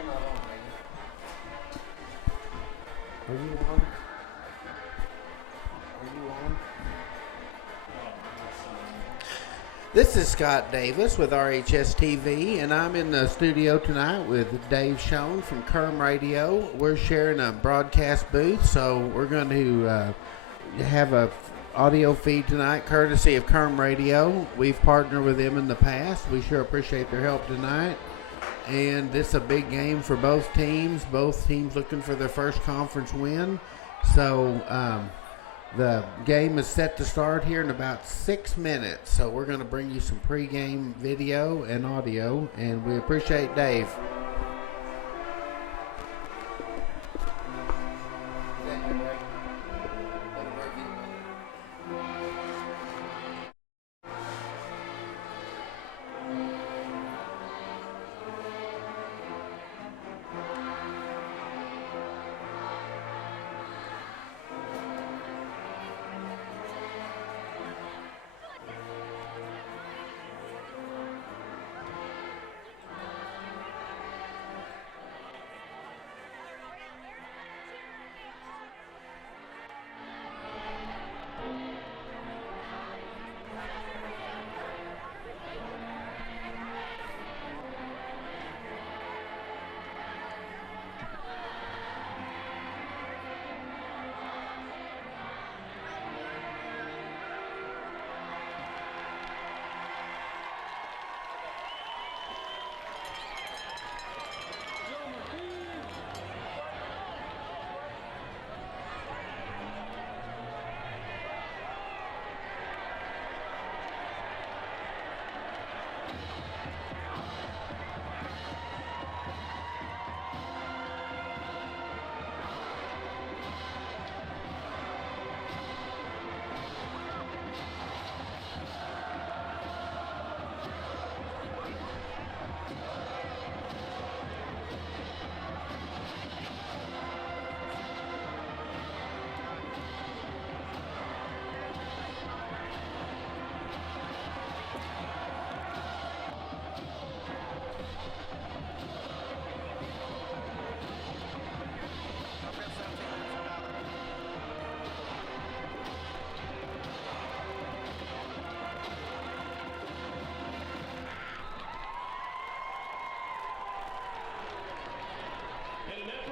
Are you on? This is Scott Davis with RHS TV, and I'm in the studio tonight with Dave Schoen from Kerm Radio. We're sharing a broadcast booth, so we're going to have a audio feed tonight, courtesy of Kerm Radio. We've partnered with them in the past. We sure appreciate their help tonight. And this is a big game for both teams. Both teams looking for their first conference win. So the game is set to start here in about 6 minutes. So we're going to bring you some pregame video and audio. And we appreciate Dave.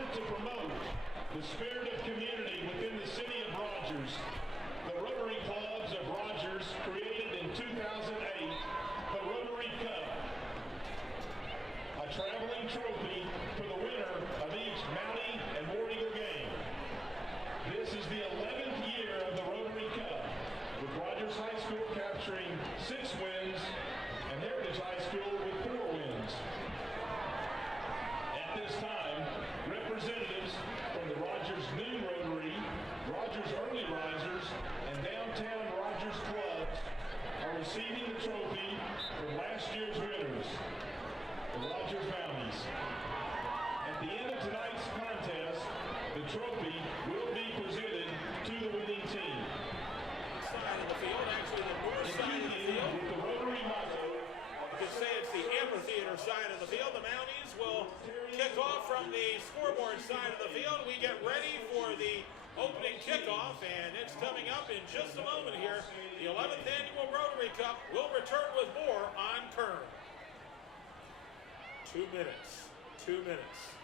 To promote the spirit of community within the city of Rogers, the Rotary Clubs of Rogers created in 2008 the Rotary Cup, a traveling trophy for the winner of each Mountie and War Eagle game. This is the 11th year of the Rotary Cup, with Rogers High School capturing 6 wins and Heritage High School with 4 wins. At this time, representatives from the Rogers Noon Rotary, Rogers Early Risers, and Downtown Rogers Clubs are receiving the trophy from last year's winners, the Rogers Mounties. At the end of tonight's contest, the trophy will be presented to the winning team. Side of the field, actually the north side of the field. With the Rotary motto, You could say it's the amphitheater side of the field. The Mounties will kick off from the scoreboard side of the field. We get ready for the opening kickoff, and it's coming up in just a moment here. The 11th Annual Rotary Cup will return with more on Kerm. 2 minutes. 2 minutes.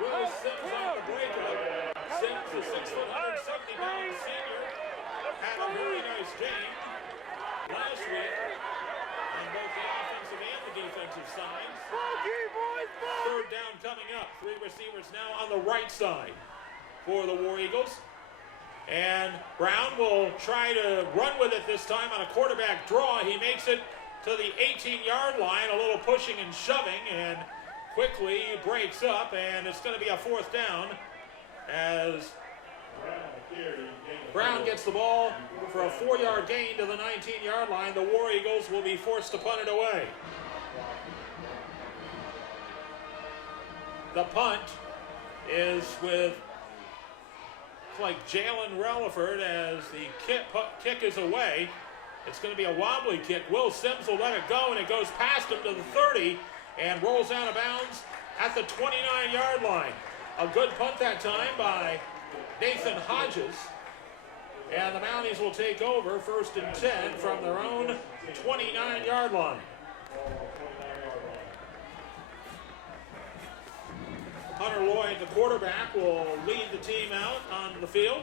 Will Sims on the breakup. Sims, the 6'1", 170-pound senior, had a very nice game last week on both the offensive and the defensive sides. Third down coming up. 3 receivers now on the right side for the War Eagles. And Brown will try to run with it this time on a quarterback draw. He makes it to the 18-yard line, a little pushing and shoving, and quickly breaks up, and it's going to be a 4th down as Brown gets the ball for a 4-yard gain to the 19-yard line. The War Eagles will be forced to punt it away. The punt is with, like, Jalen Relaford as the kick is away. It's going to be a wobbly kick. Will Sims will let it go, and it goes past him to the 30 and rolls out of bounds at the 29-yard line. A good punt that time by Nathan Hodges. And the Mounties will take over 1st and 10 from their own 29-yard line. Hunter Lloyd, the quarterback, will lead the team out onto the field.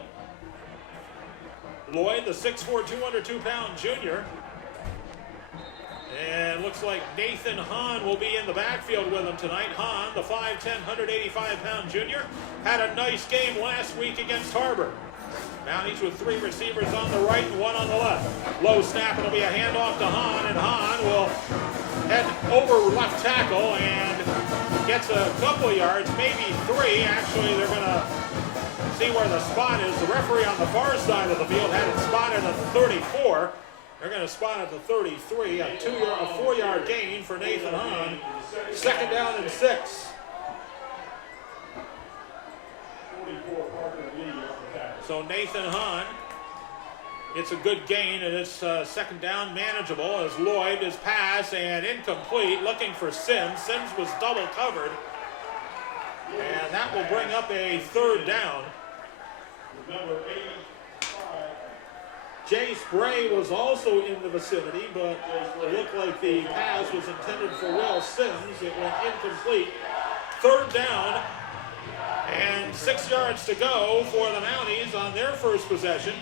Lloyd, the 6'4", 202-pound junior. And looks like Nathan Hahn will be in the backfield with him tonight. Hahn, the 5'10", 185-pound junior, had a nice game last week against Harbor. Mounties with 3 receivers on the right and 1 on the left. Low snap, it'll be a handoff to Hahn, and Hahn will head over left tackle and gets a couple yards, maybe 3. Actually, they're going to see where the spot is. The referee on the far side of the field had it spotted at the 34. They're going to spot at the 33. A 4-yard gain for Nathan Hahn. 2nd down and 6. So Nathan Hahn gets a good gain, and it's 2nd down manageable as Lloyd is pass and incomplete, looking for Sims. Sims was double covered, and that will bring up a 3rd down. Number 85. Jay Spray was also in the vicinity, but it looked like the pass was intended for Will Sims. It went incomplete. 3rd down, and 6 yards to go for the Mounties on their first possession.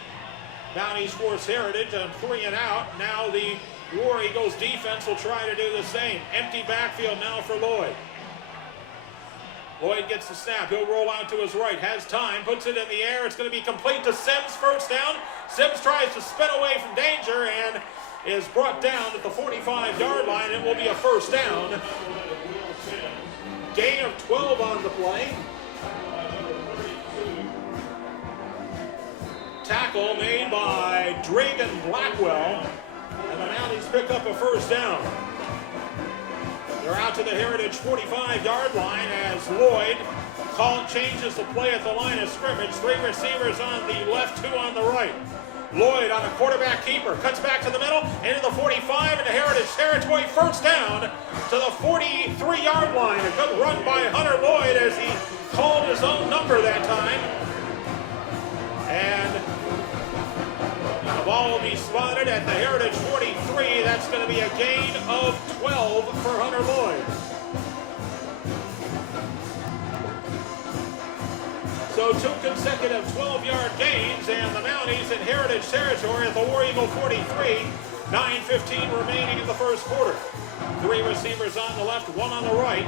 Mounties force Heritage on 3 and out. Now the War Eagles defense will try to do the same. Empty backfield now for Lloyd. Lloyd gets the snap. He'll roll out to his right. Has time. Puts it in the air. It's going to be complete to Sims. 1st down. Sims tries to spin away from danger and is brought down at the 45-yard line. It will be a 1st down. Gain of 12 on the play. Tackle made by Dragan Blackwell. And the Mounties pick up a 1st down. They're out to the Heritage 45-yard line as Lloyd changes the play at the line of scrimmage. 3 receivers on the left, 2 on the right. Lloyd on a quarterback keeper, cuts back to the middle, into the 45 into Heritage territory. 1st down to the 43-yard line. A good run by Hunter Lloyd as he called his own number that time. And the ball will be spotted at the Heritage 43. That's going to be a gain of 12 for Hunter Lloyd. So 2 consecutive 12-yard gains, and the Mounties in Heritage territory at the War Eagle 43. 9:15 remaining in the first quarter. 3 receivers on the left, 1 on the right.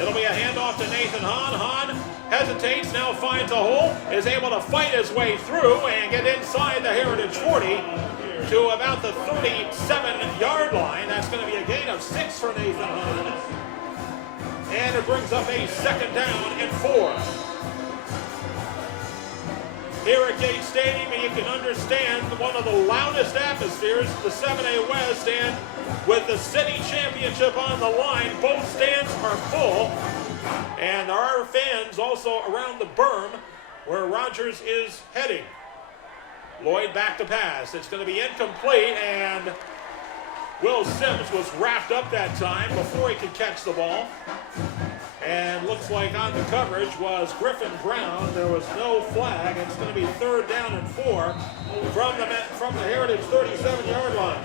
It'll be a handoff to Nathan Hahn. Hahn hesitates, now finds a hole, is able to fight his way through and get inside the Heritage 40 to about the 37-yard line. That's going to be a gain of 6 for Nathan Hahn. And it brings up a 2nd down and 4. Here at Gate Stadium, and you can understand one of the loudest atmospheres at the 7A West, and with the city championship on the line, both stands are full, and there are fans also around the berm where Rogers is heading. Lloyd back to pass. It's going to be incomplete, and Will Sims was wrapped up that time before he could catch the ball. And looks like on the coverage was Griffin Brown. There was no flag. It's going to be 3rd down and 4 from the Heritage 37-yard line.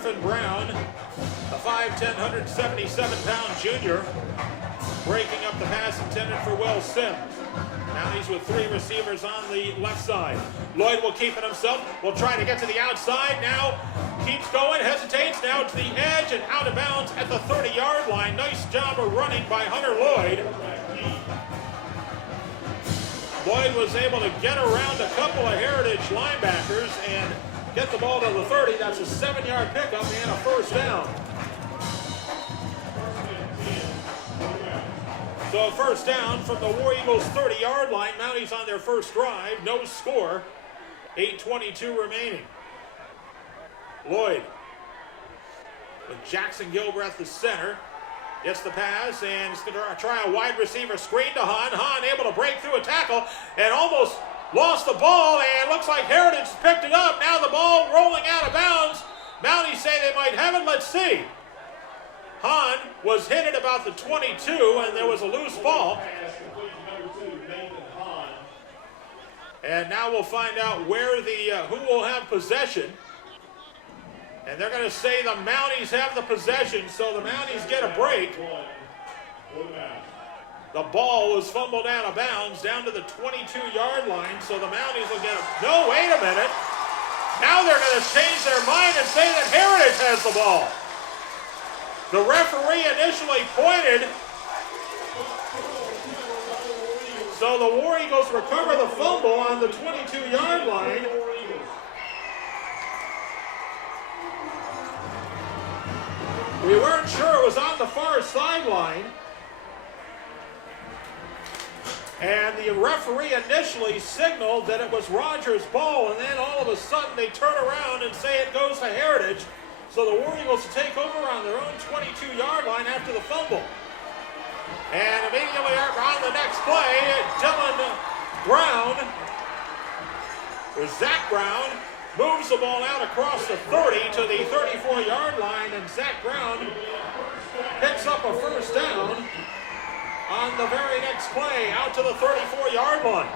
Griffin Brown, a 5'10", 177-pound junior, breaking up the pass intended for Will Sims. Mounties with 3 receivers on the left side. Lloyd will keep it himself, will try to get to the outside, now keeps going, hesitates, now to the edge and out of bounds at the 30-yard line. Nice job of running by Hunter Lloyd. Lloyd was able to get around a couple of Heritage linebackers and get the ball to the 30. That's a 7-yard pickup and a first down. So a first down from the War Eagles 30-yard line. Mounties on their first drive. No score. 8:22 remaining. Lloyd with Jackson Gilbreth the center. Gets the pass and is going to try a wide receiver screen to Hahn. Hahn able to break through a tackle and almost lost the ball, and looks like Heritage picked it up. Now the ball rolling out of bounds. Mounties say they might have it. Let's see. Hahn was hit at about the 22, and there was a loose ball. And now we'll find out where who will have possession. And they're going to say the Mounties have the possession, so the Mounties get a break. The ball was fumbled out of bounds down to the 22-yard line, so the Mounties will get a... No, wait a minute. Now they're going to change their mind and say that Heritage has the ball. The referee initially pointed, so the War Eagles recover the fumble on the 22-yard line. We weren't sure it was on the far sideline. And the referee initially signaled that it was Rogers' ball, and then all of a sudden they turn around and say it goes to Heritage. So the War Eagles take over on their own 22-yard line after the fumble. And immediately on the next play, Dylan Brown, or Zach Brown, moves the ball out across the 30 to the 34-yard line, and Zach Brown picks up a first down on the very next play out to the 34-yard line.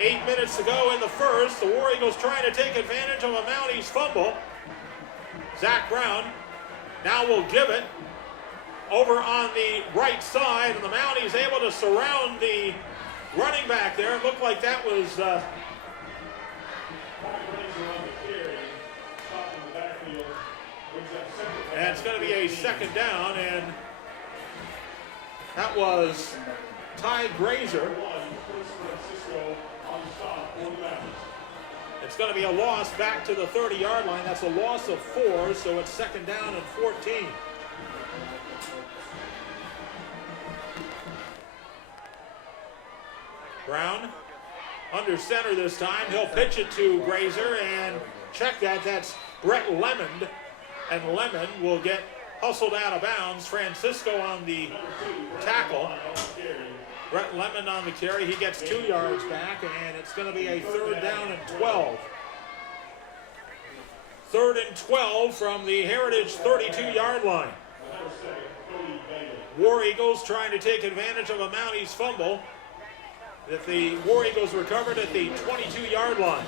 8 minutes to go in the first. The War Eagles trying to take advantage of a Mounties fumble. Zach Brown now will give it over on the right side, and the Mounties able to surround the running back there. It looked like that was... and it's going to be a second down, and that was Ty Grazer. It's going to be a loss back to the 30-yard line. That's a loss of 4, so it's second down and 14. Brown under center this time. He'll pitch it to Grazer and check that. That's Brett Lemon. And Lemon will get hustled out of bounds. Francisco on the tackle. Brett Lemon on the carry. He gets 2 yards back, and it's going to be a third down and 12. Third and 12 from the Heritage 32-yard line. War Eagles trying to take advantage of a Mounties fumble that the War Eagles recovered at the 22-yard line.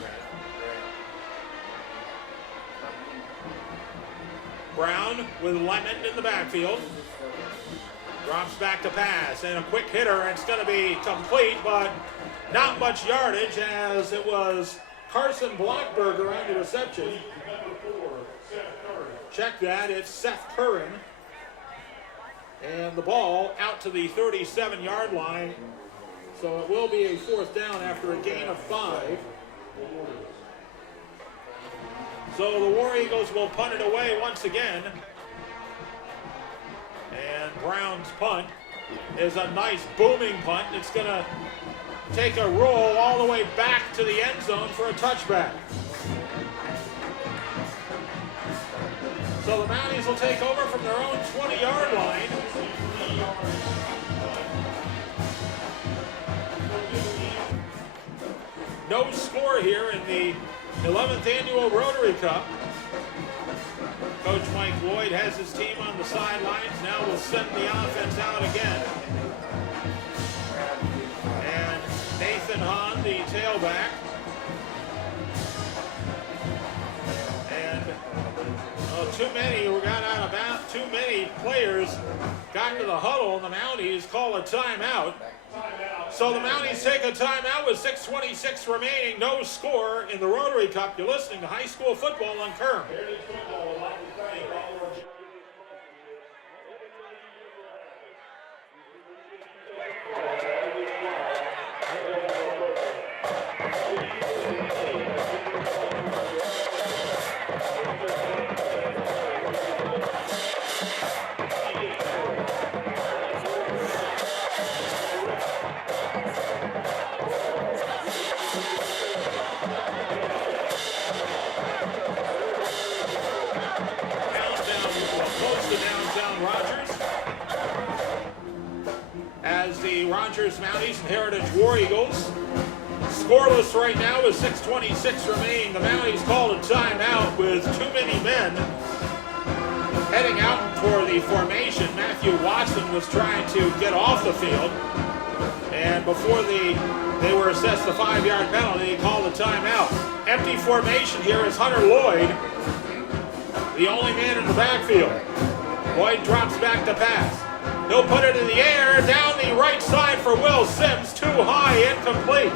Brown with Lemon in the backfield. Drops back to pass, and a quick hitter, and it's going to be complete, but not much yardage as it was Carson Blockberger on the reception. Check that, it's Seth Curran. And the ball out to the 37-yard line, so it will be a fourth down after a gain of 5. So the War Eagles will punt it away once again. And Brown's punt is a nice booming punt. It's going to take a roll all the way back to the end zone for a touchback. So the Mounties will take over from their own 20-yard line. No score here in the 11th annual Rotary Cup. Coach Mike Lloyd has his team on the sidelines. Now we'll send the offense out again. And Nathan Hahn, the tailback. And too many. We got out about too many players got into the huddle, and the Mounties call a timeout. So the Mounties take a timeout with 6:26 remaining, no score in the Rotary Cup. You're listening to high school football on Kerm. Mounties and Heritage War Eagles. Scoreless right now with 6:26 remaining. The Mounties called a timeout with too many men heading out for the formation. Matthew Watson was trying to get off the field, and before they were assessed the 5-yard penalty, he called a timeout. Empty formation here is Hunter Lloyd, the only man in the backfield. Lloyd drops back to pass. He'll put it in the air, down the right side for Will Sims, too high, incomplete.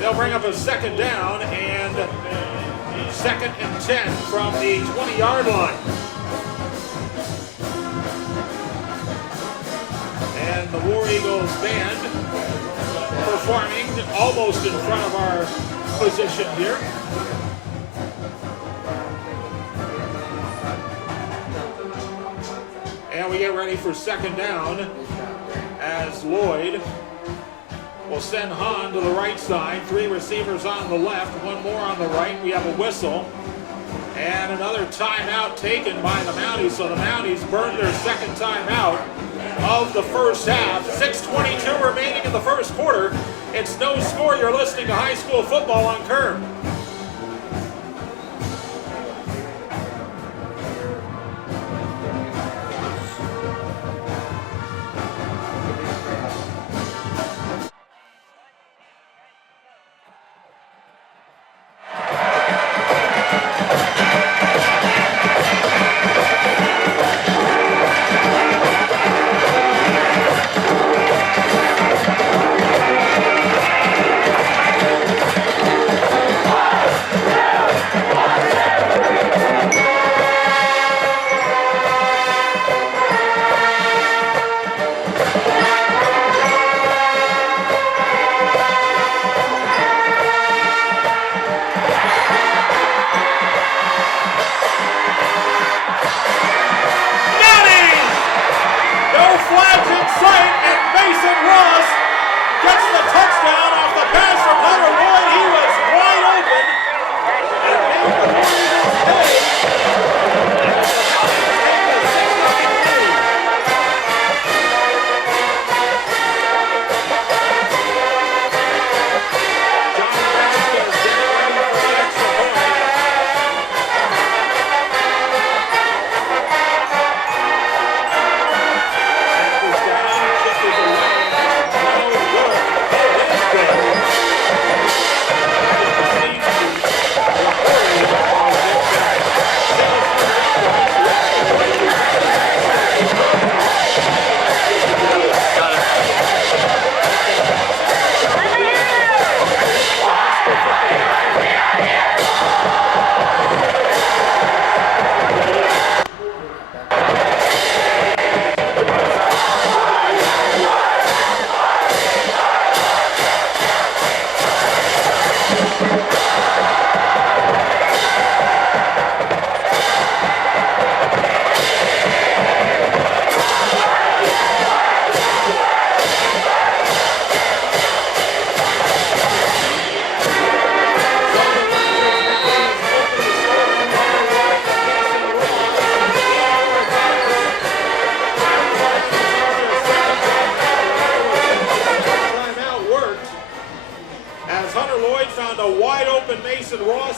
They'll bring up a second down and 2nd and 10 from the 20-yard line. And the War Eagles band performing almost in front of our position here. And we get ready for second down as Lloyd will send Hahn to the right side. 3 receivers on the left, 1 more on the right. We have a whistle and another timeout taken by the Mounties. So the Mounties burned their second timeout of the first half. 6:22 remaining in the first quarter. It's no score. You're listening to high school football on Kerm.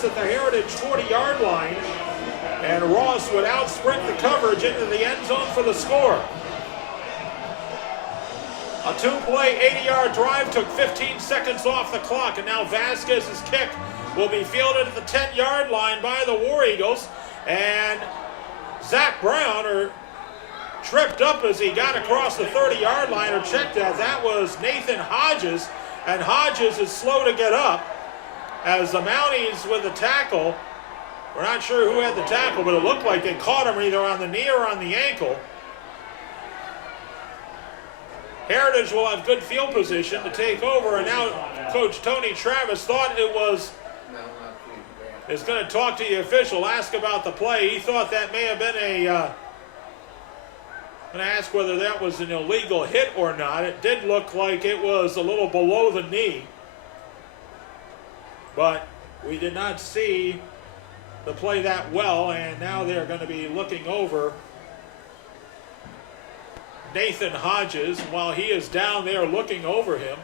At the Heritage 40-yard line, and Ross would out-sprint the coverage into the end zone for the score. A 2-play, 80-yard drive took 15 seconds off the clock, and now Vasquez's kick will be fielded at the 10-yard line by the War Eagles. And Zach Brown tripped up as he got across the 30-yard line, or checked that. That was Nathan Hodges, and Hodges is slow to get up as the Mounties with the tackle. We're not sure who had the tackle, but it looked like they caught him either on the knee or on the ankle. Heritage will have good field position to take over, and now Coach Tony Travis thought it was, is going to talk to the official, ask about the play. He thought that may have been going to ask whether that was an illegal hit or not. It did look like it was a little below the knee, but we did not see the play that well, and now they're going to be looking over Nathan Hodges. While he is down there looking over him,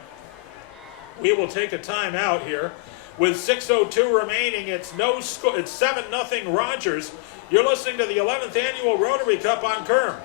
we will take a timeout here. With 6:02 remaining, it's 7-0 Rogers. You're listening to the 11th annual Rotary Cup on Kerm.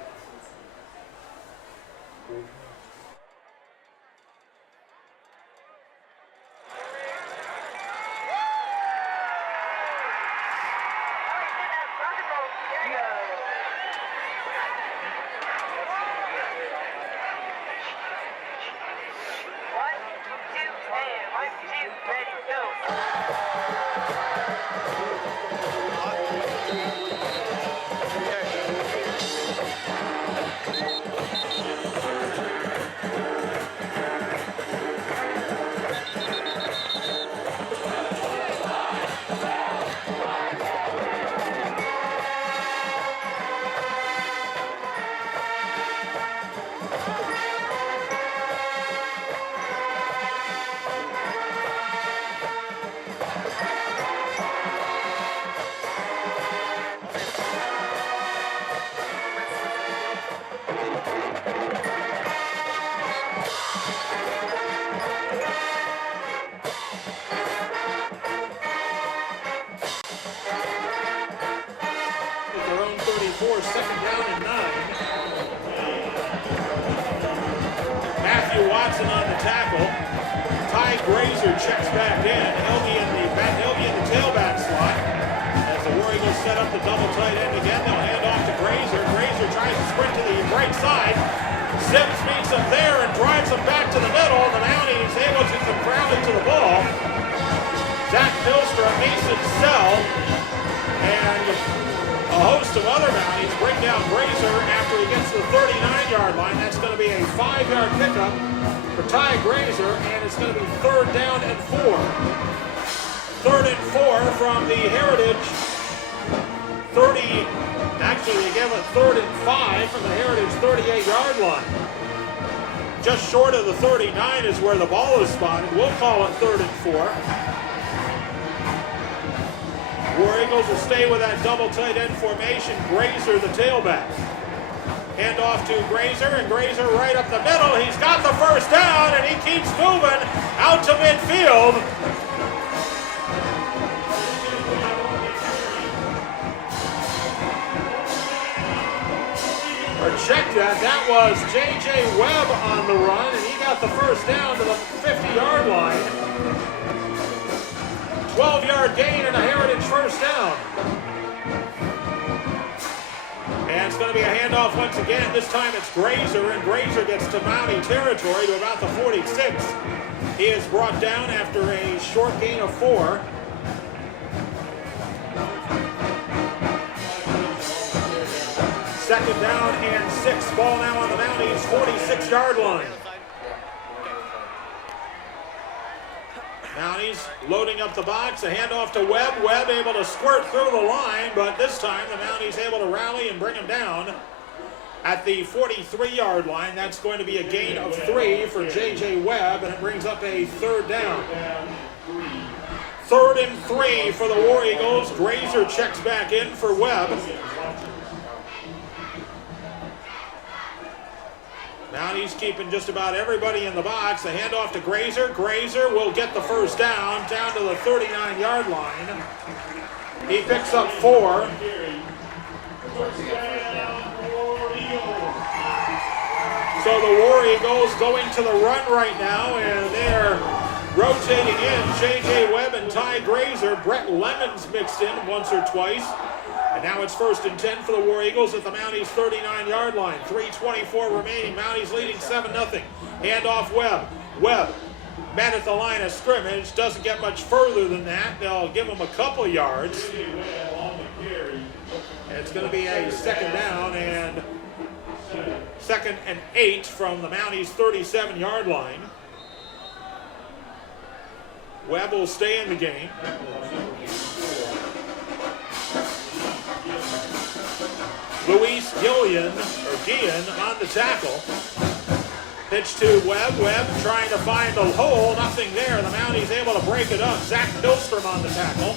Second down and 9. Matthew Watson on the tackle. Ty Grazer checks back in. He'll be in the tailback slot as the War Eagles set up the double tight end again. They'll hand off to Grazer. Grazer tries to sprint to the right side. Sims meets him there and drives him back to the middle. The Mounties able to come crowded to the ball. Zach Milstrom, Mason Sell, and a host of other Mounties bring down Grazer after he gets to the 39-yard line. That's going to be a 5-yard pickup for Ty Grazer, and it's going to be 3rd down and 4. 3rd and 4 from the Heritage 30. Actually, they gave it 3rd and 5 from the Heritage 38-yard line. Just short of the 39 is where the ball is spotted. We'll call it 3rd and 4. War Eagles will stay with that double tight end formation. Grazer, the tailback. Hand off to Grazer, and Grazer right up the middle. He's got the first down, and he keeps moving out to midfield. Or check that. That was J.J. Webb on the run, and he got the first down to the 50-yard line. 12-yard gain and a Heritage first down. And it's going to be a handoff once again. This time it's Grazer, and Grazer gets to Mountie territory to about the 46. He is brought down after a short gain of 4. Second down and 6. Ball now on the Mounties' 46-yard line. Mounties loading up the box, a handoff to Webb. Webb able to squirt through the line, but this time the Mounties able to rally and bring him down at the 43-yard line. That's going to be a gain of 3 for J.J. Webb, and it brings up a 3rd down. 3rd and 3 for the War Eagles. Grazer checks back in for Webb. Mounties keeping just about everybody in the box. A handoff to Grazer. Grazer will get the first down to the 39-yard line. He picks up 4. So the War Eagles going to the run right now, and they're Rotating in, J.J. Webb and Ty Grazer. Brett Lemon's mixed in once or twice. And now it's 1st and 10 for the War Eagles at the Mounties 39-yard line. 3:24 remaining. Mounties leading 7-0. Handoff Webb. Webb met at the line of scrimmage. Doesn't get much further than that. They'll give him a couple yards. And it's going to be a second down and 2nd and 8 from the Mounties 37-yard line. Webb will stay in the game. Luis Guillen on the tackle. Pitch to Webb. Webb trying to find a hole. Nothing there. The Mounties able to break it up. Zach Pilstrom on the tackle.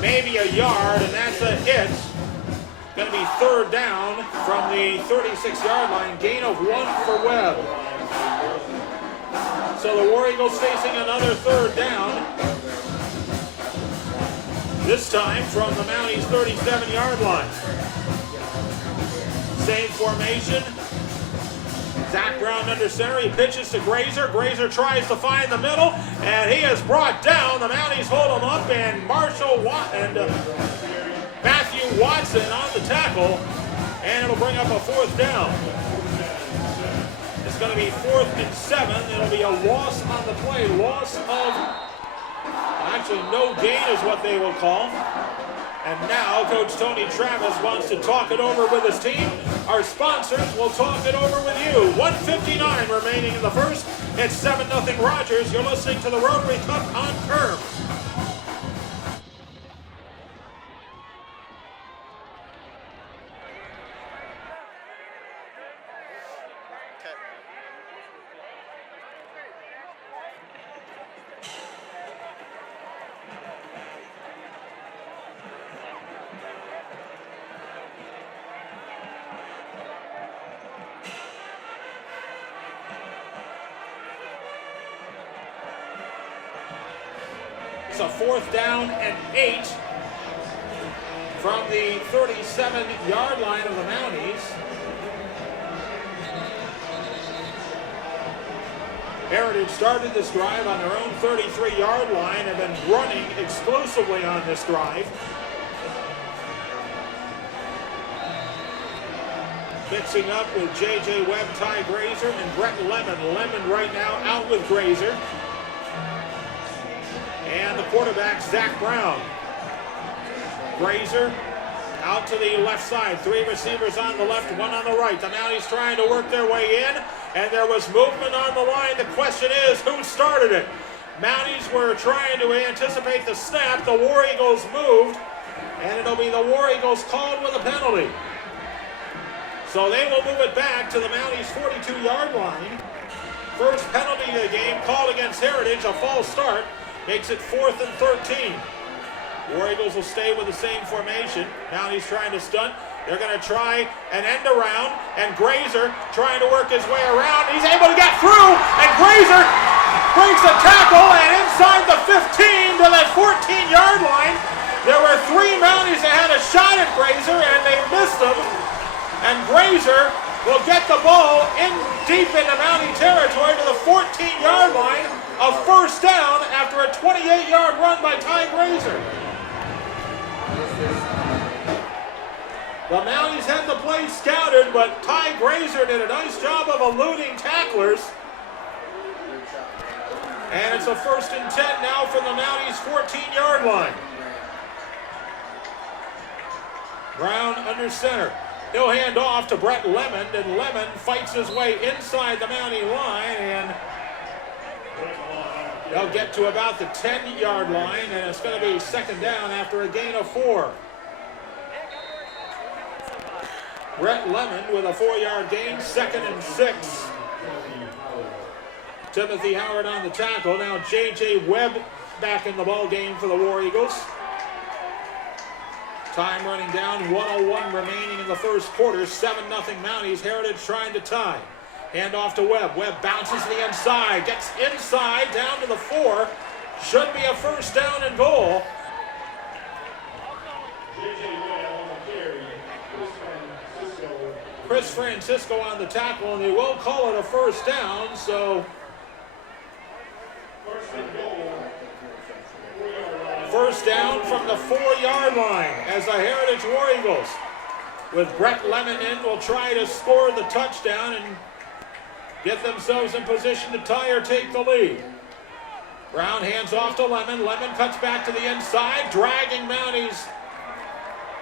Maybe a yard, and that's it. Going to be 3rd down from the 36-yard line. Gain of 1 for Webb. So the War Eagles facing another 3rd down. This time from the Mounties 37-yard line. Same formation. Zach Brown under center. He pitches to Grazer. Grazer tries to find the middle, and he is brought down. The Mounties hold him up, and Matthew Watson on the tackle, and it'll bring up a 4th down. It's going to be 4th and 7. It'll be a loss on the play. Loss of, actually no gain is what they will call. And now Coach Tony Travis wants to talk it over with his team. Our sponsors will talk it over with you. 1:59 remaining in the first. It's 7-0 Rogers. You're listening to the Rotary Cup on Kerm. It's a 4th down and 8 from the 37-yard line of the Mounties. Heritage started this drive on their own 33-yard line and been running exclusively on this drive. Mixing up with J.J. Webb, Ty Grazer, and Brett Lemon. Lemon right now out with Grazer. And the quarterback, Zach Brown. Grazer out to the left side. 3 receivers on the left, 1 on the right. The Mounties trying to work their way in, and there was movement on the line. The question is, who started it? Mounties were trying to anticipate the snap. The War Eagles moved, and it'll be the War Eagles called with a penalty. So they will move it back to the Mounties 42-yard line. First penalty of the game called against Heritage, a false start. Makes it 4th and 13. War Eagles will stay with the same formation. Mounties trying to stunt. They're going to try an end around, and Grazer trying to work his way around. He's able to get through, and Grazer breaks a tackle, and inside the 15 to that 14-yard line. There were 3 Mounties that had a shot at Grazer, and they missed them. And Grazer will get the ball in deep into Mountie territory to the 14-yard line. A 1st down after a 28-yard run by Ty Grazer. The Mounties had the play scouted, but Ty Grazer did a nice job of eluding tacklers. And it's a 1st and 10 now from the Mounties 14-yard line. Brown under center. He'll hand off to Brett Lemon, and Lemon fights his way inside the Mountie line, and they'll get to about the 10-yard line, and it's going to be 2nd down after a gain of 4. Brett Lemon with a 4-yard gain, 2nd and 6. Timothy Howard on the tackle. Now J.J. Webb back in the ball game for the War Eagles. Time running down, 1:01 remaining in the first quarter. 7-0 Mounties. Heritage trying to tie. Hand off to Webb. Webb bounces to the inside. Gets inside down to the 4. Should be a 1st down and goal. Chris Francisco on the tackle, and they will call it a 1st down. So first down from the 4-yard line as the Heritage War Eagles, with Brett Lemon in, will try to score the touchdown and get themselves in position to tie or take the lead. Brown hands off to Lemon. Lemon cuts back to the inside, dragging Mounties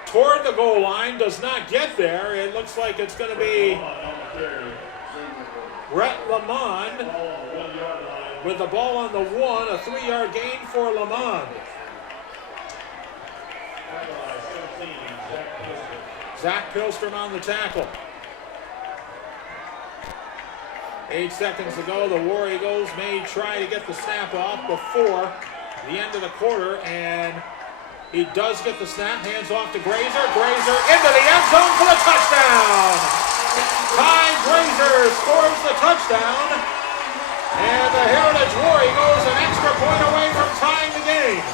toward the goal line. Does not get there. It looks like it's going to be Brett Lemon with the ball on the 1, a 3-yard gain for Lemon. Zach Pilstrom on the tackle. 8 seconds to go. The War Eagles may try to get the snap off before the end of the quarter, and he does get the snap. Hands off to Grazer. Grazer into the end zone for the touchdown. Ty Grazer scores the touchdown, and the Heritage War Eagles an extra point away from tying the game.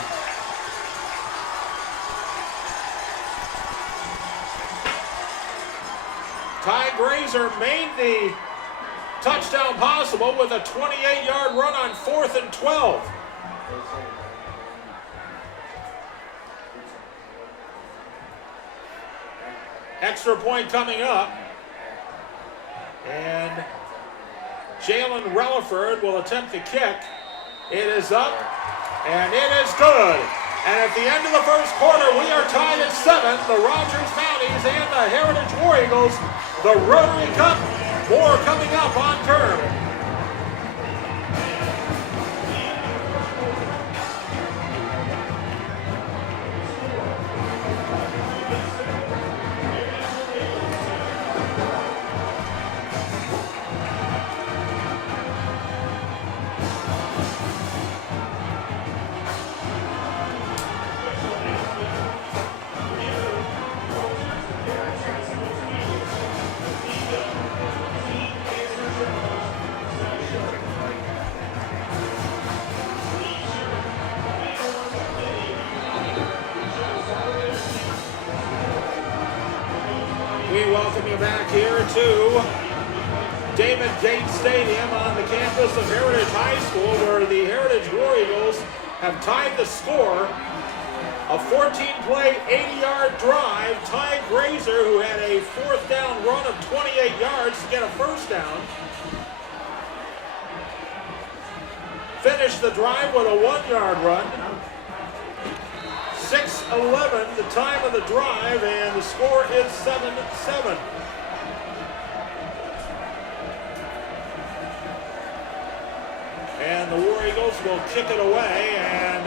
Ty Grazer made the touchdown possible with a 28-yard run on 4th and 12. Extra point coming up. And Jalen Relaford will attempt the kick. It is up, and it is good. And at the end of the first quarter, we are tied at 7. The Rogers Mounties and the Heritage War Eagles, the Rotary Cup. More coming up on Term. Back here to David Gates Stadium on the campus of Heritage High School, where the Heritage War Eagles have tied the score. A 14-play, 80-yard drive. Ty Grazer, who had a 4th down run of 28 yards to get a first down, finished the drive with a 1-yard run. 6:11 the time of the drive, and the score is 7-7. And the War Eagles will kick it away, and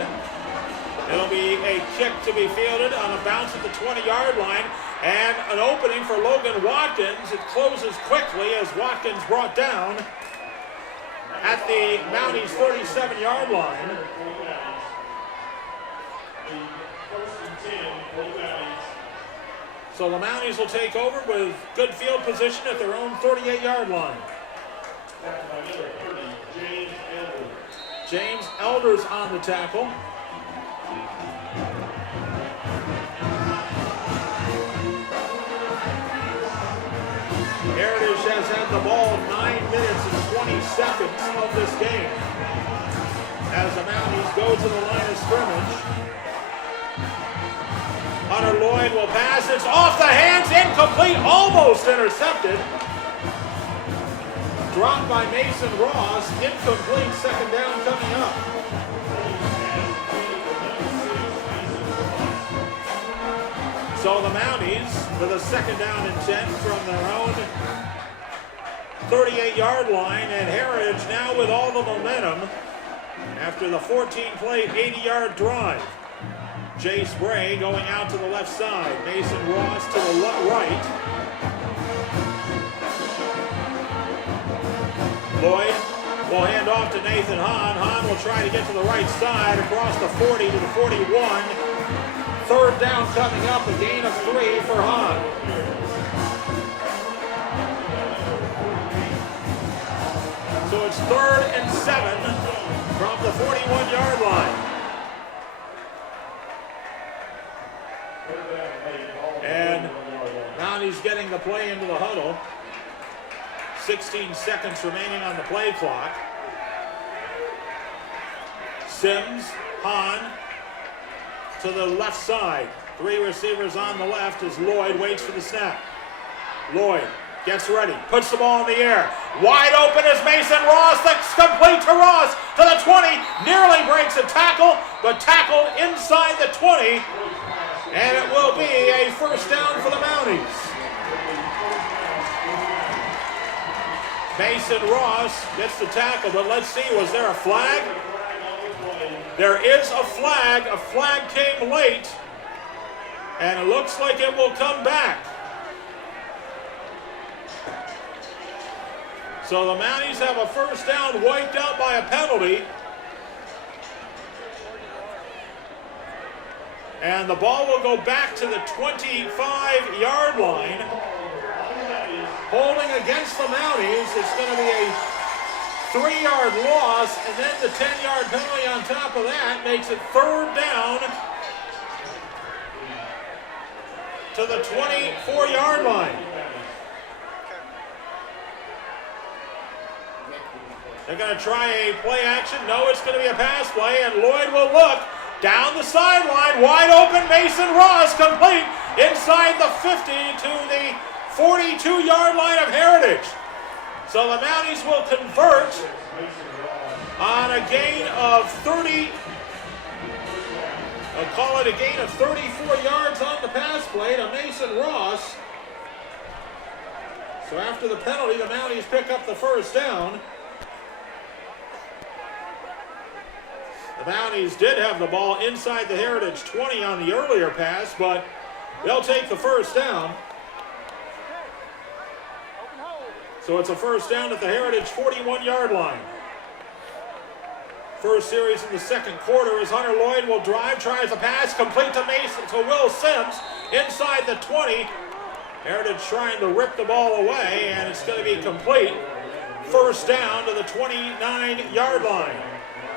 it'll be a kick to be fielded on a bounce at the 20-yard line, and an opening for Logan Watkins. It closes quickly as Watkins brought down at the Mounties 37-yard line. So the Mounties will take over with good field position at their own 38-yard line. James Elders on the tackle. Heritage has had the ball 9 minutes and 20 seconds of this game as the Mounties go to the line of scrimmage. Hunter Lloyd will pass. It's off the hands, incomplete, almost intercepted. Dropped by Mason Ross, incomplete, second down coming up. So the Mounties with a second down and 10 from their own 38-yard line, and Heritage now with all the momentum after the 14-play, 80-yard drive. Jace Bray going out to the left side. Mason Ross to the right. Lloyd will hand off to Nathan Hahn. Hahn will try to get to the right side across the 40 to the 41. Third down coming up, a gain of 3 for Hahn. So it's 3rd and 7 from the 41-yard line. And Mounties getting the play into the huddle. 16 seconds remaining on the play clock. Sims, Hahn, to the left side. 3 receivers on the left as Lloyd waits for the snap. Lloyd gets ready, puts the ball in the air. Wide open is Mason Ross. That's complete to Ross to the 20. Nearly breaks a tackle, but tackled inside the 20. And it will be a first down for the Mounties. Mason Ross gets the tackle, but let's see, was there a flag? There is a flag. A flag came late, and it looks like it will come back. So the Mounties have a first down wiped out by a penalty. And the ball will go back to the 25-yard line. Holding against the Mounties, it's going to be a 3-yard loss, and then the 10-yard penalty on top of that makes it third down to the 24-yard line. They're going to try a play action. No, it's going to be a pass play, and Lloyd will look down the sideline. Wide open, Mason Ross, complete inside the 50 to the 42-yard line of Heritage. So the Mounties will convert on a gain of 30. I'll call it a gain of 34 yards on the pass play to Mason Ross. So after the penalty, the Mounties pick up the first down. The Mounties did have the ball inside the Heritage 20 on the earlier pass, but they'll take the first down. So it's a first down at the Heritage 41-yard line. First series in the second quarter as Hunter Lloyd will drive, tries a pass, complete to Will Sims inside the 20. Heritage trying to rip the ball away, and it's going to be complete. First down to the 29-yard line.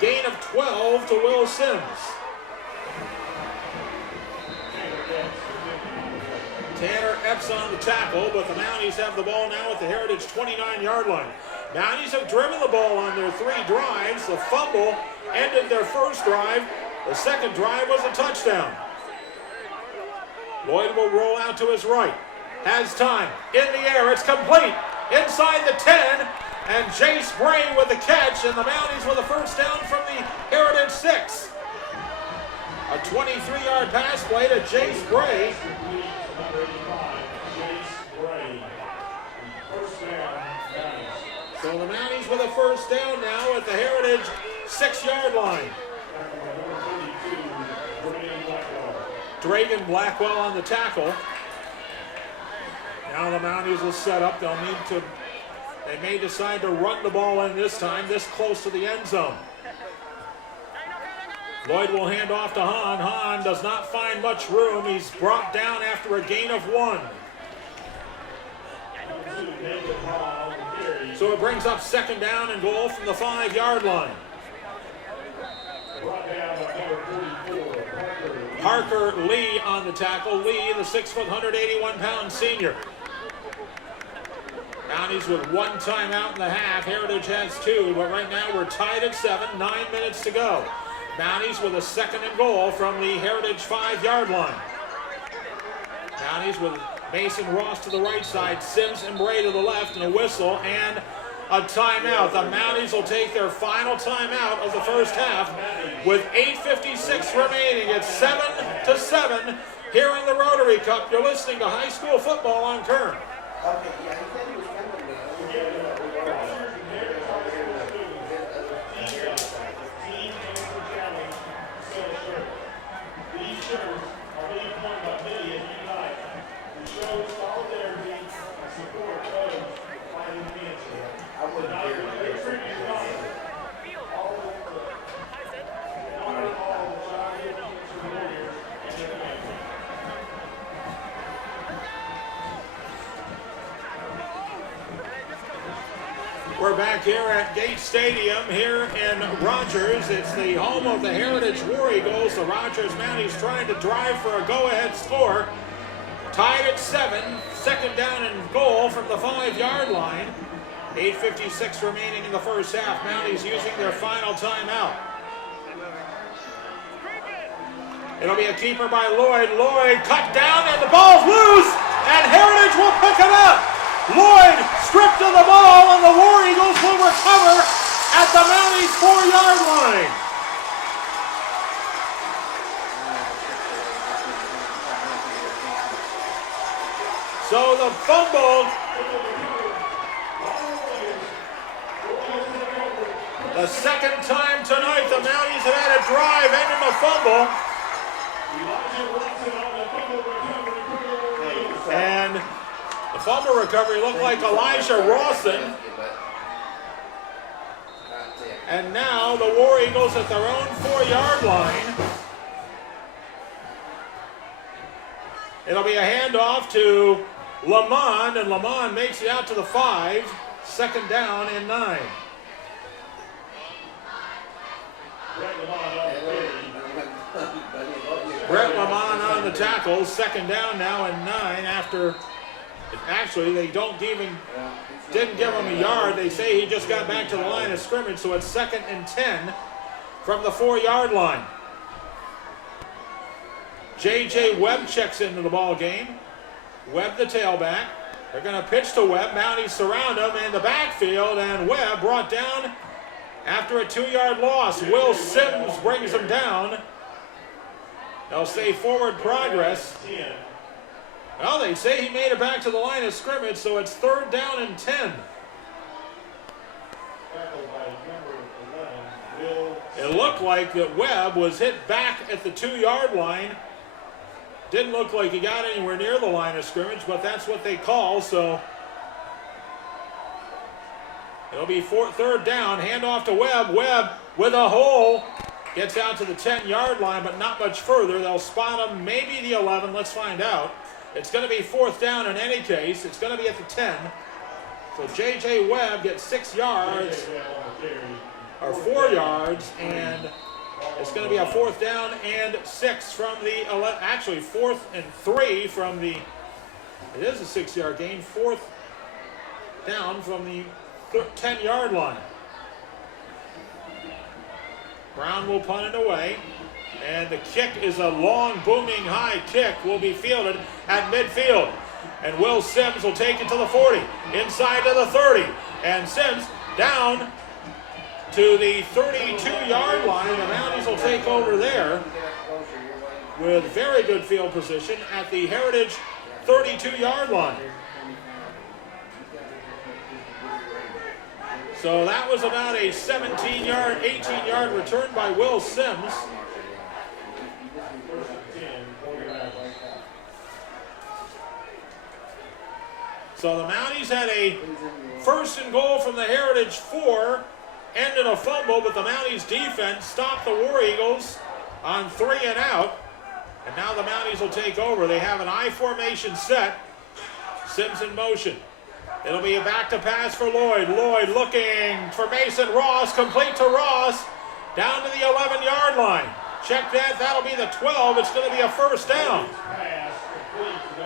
Gain of 12 to Will Sims. Tanner Epps on the tackle, but the Mounties have the ball now at the Heritage 29-yard line. Mounties have driven the ball on their 3 drives. The fumble ended their first drive. The second drive was a touchdown. Lloyd will roll out to his right. Has time. In the air. It's complete. Inside the 10. And Jace Bray with the catch. And the Mounties with a first down from the Heritage 6. A 23-yard pass play to Jace Bray. So the Mounties with a first down now at the Heritage 6-yard line. Dragan Blackwell on the tackle. Now the Mounties will set up. They may decide to run the ball in this time, this close to the end zone. Lloyd will hand off to Hahn. Hahn does not find much room. He's brought down after a gain of 1. So it brings up second down and goal from the 5-yard line. Parker Lee on the tackle. Lee, the 6-foot, 181-pound senior. Mounties with 1 timeout in the half. Heritage has 2, but right now we're tied at 7, 9 minutes to go. Mounties with a second and goal from the Heritage 5-yard line. Mounties with Mason Ross to the right side, Sims and Bray to the left, and a whistle and a timeout. The Mounties will take their final timeout of the first half with 8:56 remaining. It's 7-7 here in the Rotary Cup. You're listening to high school football on Kern. We're back here at Gate Stadium here in Rogers. It's the home of the Heritage War Eagles. The Rogers Mounties trying to drive for a go-ahead score. Tied at 7, second down and goal from the 5-yard line. 8:56 remaining in the first half. Mounties using their final timeout. It'll be a keeper by Lloyd. Lloyd cut down and the ball's loose, and Heritage will pick it up. Lloyd stripped of the ball, and the War Eagles will recover at the Mounties 4-yard line. So the fumble, the second time tonight the Mounties have had a drive ending a fumble. And the fumble recovery looked like Elijah Rawson. And now the War Eagles at their own 4-yard line. It'll be a handoff to Lamont, and Lamont makes it out to the 5. Second down and 9. Brett Lamont on the tackle. Second down now and 9 after. Actually, they didn't give him a yard. They say he just got back to the line of scrimmage, so it's 2nd and 10 from the 4-yard line. J.J. Webb checks into the ball game. Webb the tailback. They're going to pitch to Webb. Mounties surround him in the backfield, and Webb brought down after a 2-yard loss. Will Sims brings him down. They'll say forward progress. Well, they say he made it back to the line of scrimmage, so it's 3rd down and 10. It looked like that Webb was hit back at the 2-yard line. Didn't look like he got anywhere near the line of scrimmage, but that's what they call, so it'll be 3rd down. Handoff to Webb. Webb with a hole. Gets out to the 10-yard line, but not much further. They'll spot him, maybe the 11. Let's find out. It's going to be 4th down in any case. It's going to be at the 10. So J.J. Webb gets 6 yards, or 4 yards, and it's going to be a 4th down and 6 from the, actually 4th and 3 from the, it is a 6-yard gain, 4th down from the 10-yard line. Brown will punt it away, and the kick is a long, booming, high kick, will be fielded at midfield. And Will Sims will take it to the 40, inside to the 30, and Sims down to the 32-yard line. The Mounties will take over there with very good field position at the Heritage 32-yard line. So that was about a 17-yard, 18-yard return by Will Sims. So the Mounties had a 1st and goal from the Heritage 4, ended a fumble, but the Mounties defense stopped the War Eagles on 3 and out. And now the Mounties will take over. They have an I formation set. Sims in motion. It'll be a back to pass for Lloyd. Lloyd looking for Mason Ross, complete to Ross, down to the 11-yard line. Check that, that'll be the 12. It's going to be a 1st down.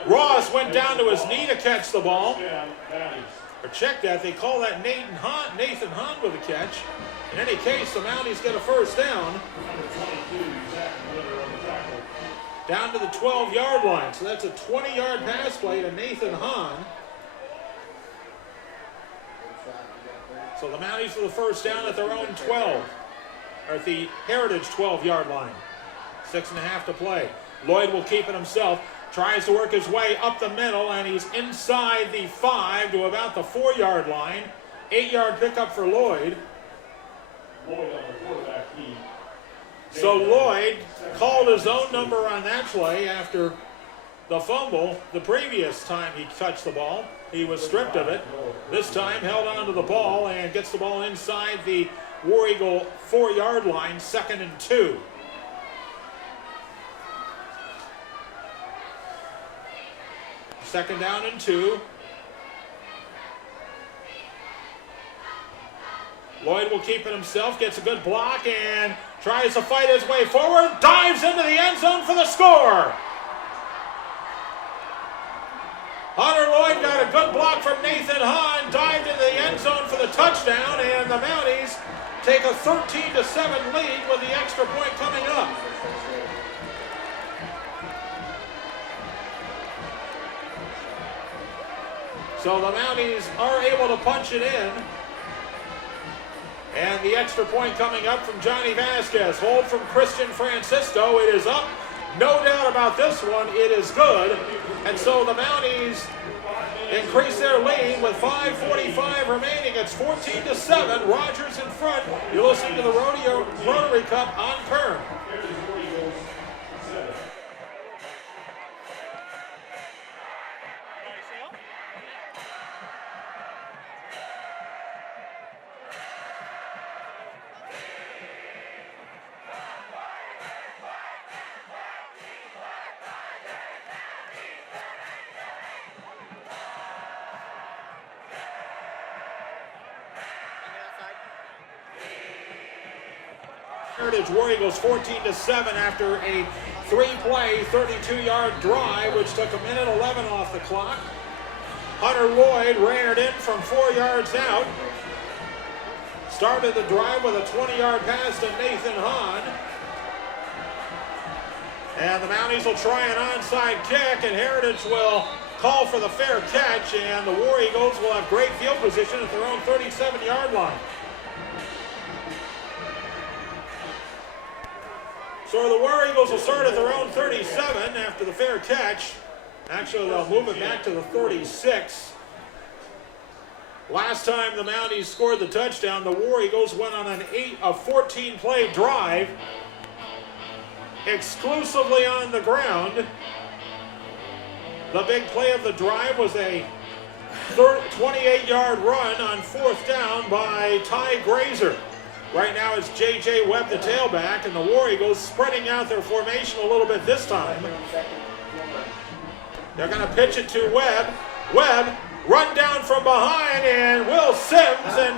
Ross went down to his knee to catch the ball. Or check that, they call that Nathan Hunt with a catch. In any case, the Mounties get a 1st down. Down to the 12-yard line. So that's a 20-yard pass play to Nathan Hahn. So the Mounties for the 1st down at their own 12. Or at the Heritage 12-yard line. 6.5 to play. Lloyd will keep it himself. Tries to work his way up the middle, and he's inside the 5 to about the 4-yard line. 8-yard pickup for Lloyd. So Lloyd called his own number on that play after the fumble. The previous time he touched the ball, he was stripped of it. This time held on to the ball and gets the ball inside the War Eagle 4-yard line, 2nd and 2. Second down and 2. Lloyd will keep it himself, gets a good block, and tries to fight his way forward, dives into the end zone for the score. Hunter Lloyd got a good block from Nathan Hahn, dived into the end zone for the touchdown, and the Mounties take a 13-7 lead with the extra point coming up. So the Mounties are able to punch it in. And the extra point coming up from Johnny Vasquez. Hold from Christian Francisco. It is up. No doubt about this one. It is good. And so the Mounties increase their lead with 5:45 remaining. It's 14-7. Rogers in front. You're listening to the Rotary Cup on Kern. Heritage War Eagles 14-7 after a 3-play, 32-yard drive, which took 1:11 off the clock. Hunter Lloyd ran it in from 4 yards out. Started the drive with a 20-yard pass to Nathan Hahn. And the Mounties will try an onside kick, and Heritage will call for the fair catch, and the War Eagles will have great field position at their own 37-yard line. So the War Eagles will start at their own 37 after the fair catch. Actually, they'll move it back to the 36. Last time the Mounties scored the touchdown, the War Eagles went on a 14-play drive exclusively on the ground. The big play of the drive was a 28-yard run on 4th down by Ty Grazer. Right now it's J.J. Webb, the tailback, and the War Eagles spreading out their formation a little bit this time. They're going to pitch it to Webb. Webb, run down from behind, and Will Sims and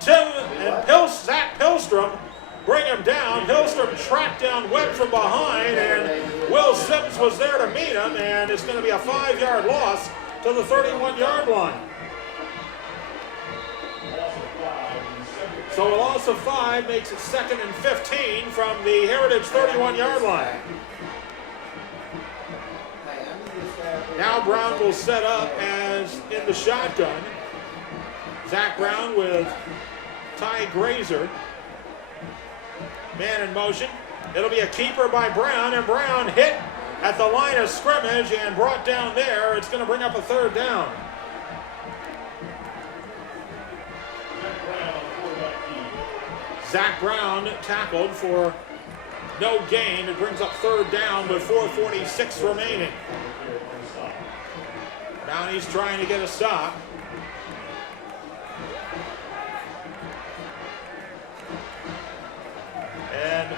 Zach Pilstrom bring him down. Pilstrom tracked down Webb from behind, and Will Sims was there to meet him, and it's going to be a 5-yard loss to the 31-yard line. So a loss of 5 makes it 2nd and 15 from the Heritage 31-yard line. Now Brown will set up as in the shotgun. Zach Brown with Ty Grazer. Man in motion. It'll be a keeper by Brown, and Brown hit at the line of scrimmage and brought down there. It's going to bring up a 3rd down. Zach Brown tackled for no gain. It brings up 3rd down with 4:46 remaining. Mounties trying to get a stop. And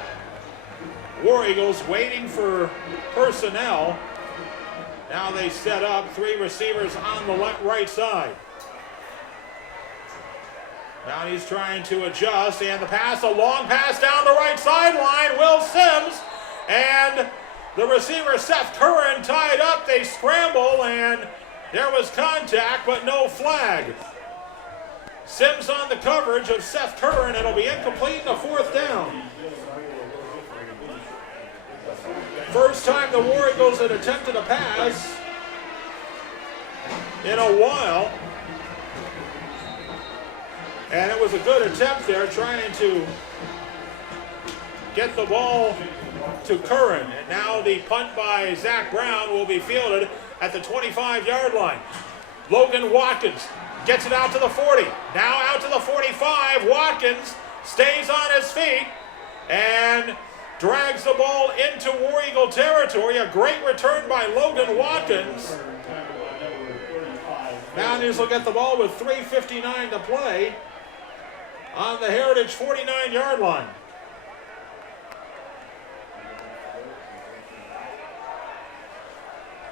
War Eagles waiting for personnel. Now they set up 3 receivers on the right side. Mounties trying to adjust, and the pass, a long pass down the right sideline. Will Sims and the receiver Seth Curran tied up. They scramble, and there was contact, but no flag. Sims on the coverage of Seth Curran. It'll be incomplete in the 4th down. First time the War Eagles had attempted a pass in a while. And it was a good attempt there, trying to get the ball to Curran. And now the punt by Zach Brown will be fielded at the 25-yard line. Logan Watkins gets it out to the 40. Now out to the 45. Watkins stays on his feet and drags the ball into War Eagle territory. A great return by Logan Watkins. Mounties will get the ball with 3:59 to play on the Heritage 49-yard line.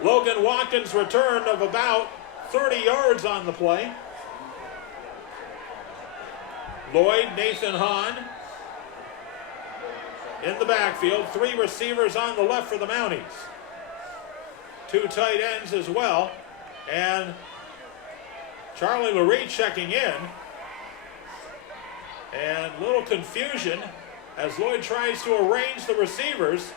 Logan Watkins' return of about 30 yards on the play. Lloyd, Nathan Hahn in the backfield. 3 receivers on the left for the Mounties. 2 tight ends as well. And Charlie Lurie checking in. And little confusion as Lloyd tries to arrange the receivers.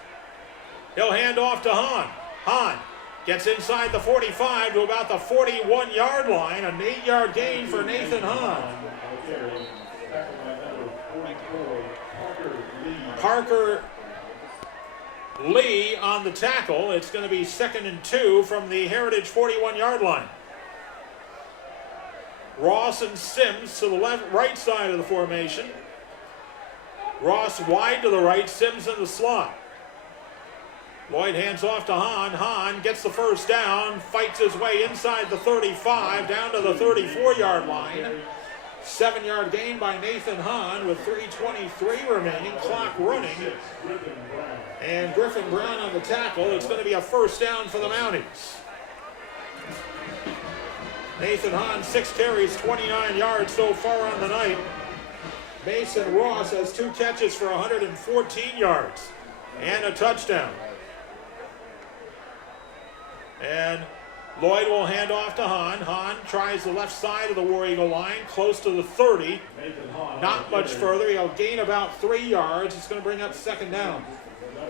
He'll hand off to Hahn. Hahn Gets inside the 45 to about the 41-yard line. An 8-yard gain for Nathan Hahn. Parker Lee on the tackle. It's going to be 2nd and 2 from the Heritage 41-yard line. Ross and Sims to the right side of the formation. Ross wide to the right, Sims in the slot. Lloyd hands off to Hahn. Hahn gets the first down, fights his way inside the 35, down to the 34-yard line. 7-yard gain by Nathan Hahn with 3:23 remaining, clock running. And Griffin Brown on the tackle. It's going to be a first down for the Mounties. Nathan Hahn, 6 carries, 29 yards so far on the night. Mason Ross has 2 catches for 114 yards and a touchdown. And Lloyd will hand off to Hahn. Hahn tries the left side of the War Eagle line, close to the 30. Not much further. He'll gain about 3 yards. It's going to bring up 2nd down.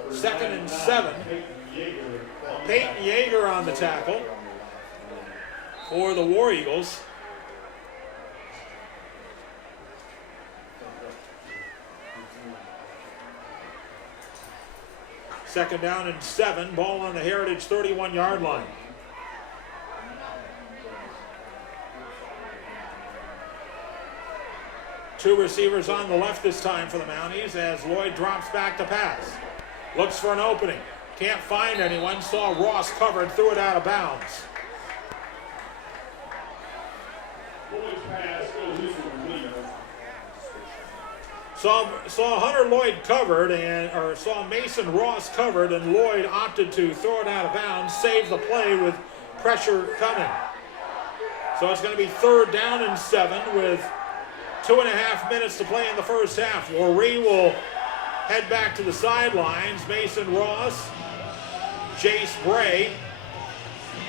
2nd and 7. Peyton Yeager on the tackle for the War Eagles. Second down and 7. Ball on the Heritage 31-yard line. Two receivers on the left this time for the Mounties as Lloyd drops back to pass. Looks for an opening. Can't find anyone. Saw Ross covered. Threw it out of bounds. Saw Hunter Lloyd covered or saw Mason Ross covered, and Lloyd opted to throw it out of bounds, save the play with pressure coming. So it's going to be 3rd down and 7 with 2.5 minutes to play in the first half. Waree will head back to the sidelines. Mason Ross, Jace Bray.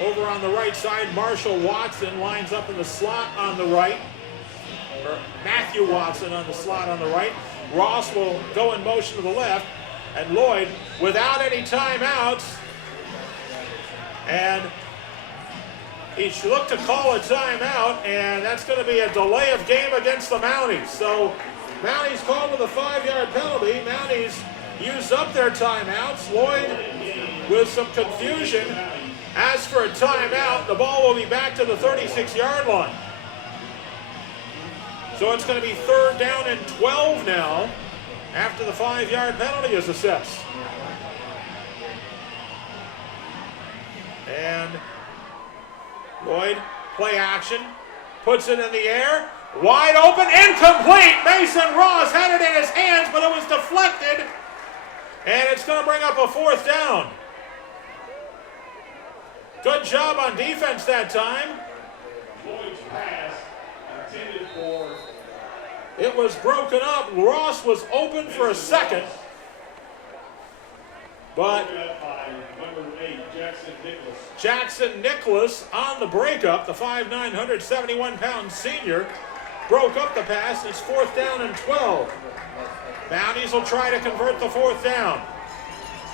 Over on the right side, Marshall Watson lines up in the slot on the right. Or Matthew Watson on the slot on the right. Ross will go in motion to the left. And Lloyd, without any timeouts, and he should look to call a timeout, and that's going to be a delay of game against the Mounties. So Mounties called with a 5-yard penalty. Mounties used up their timeouts. Lloyd, with some confusion, asks for a timeout. The ball will be back to the 36-yard line. So it's going to be 3rd down and 12 now after the 5-yard penalty is assessed. And Lloyd, play action, puts it in the air, wide open, incomplete. Mason Ross had it in his hands, but it was deflected, and it's going to bring up a 4th down. Good job on defense that time. Lloyd's pass intended for. It was broken up. Ross was open for a second, but Jackson Nicholas on the breakup, the 5'9", 171-pound senior, broke up the pass. It's 4th down and 12. Mounties will try to convert the 4th down.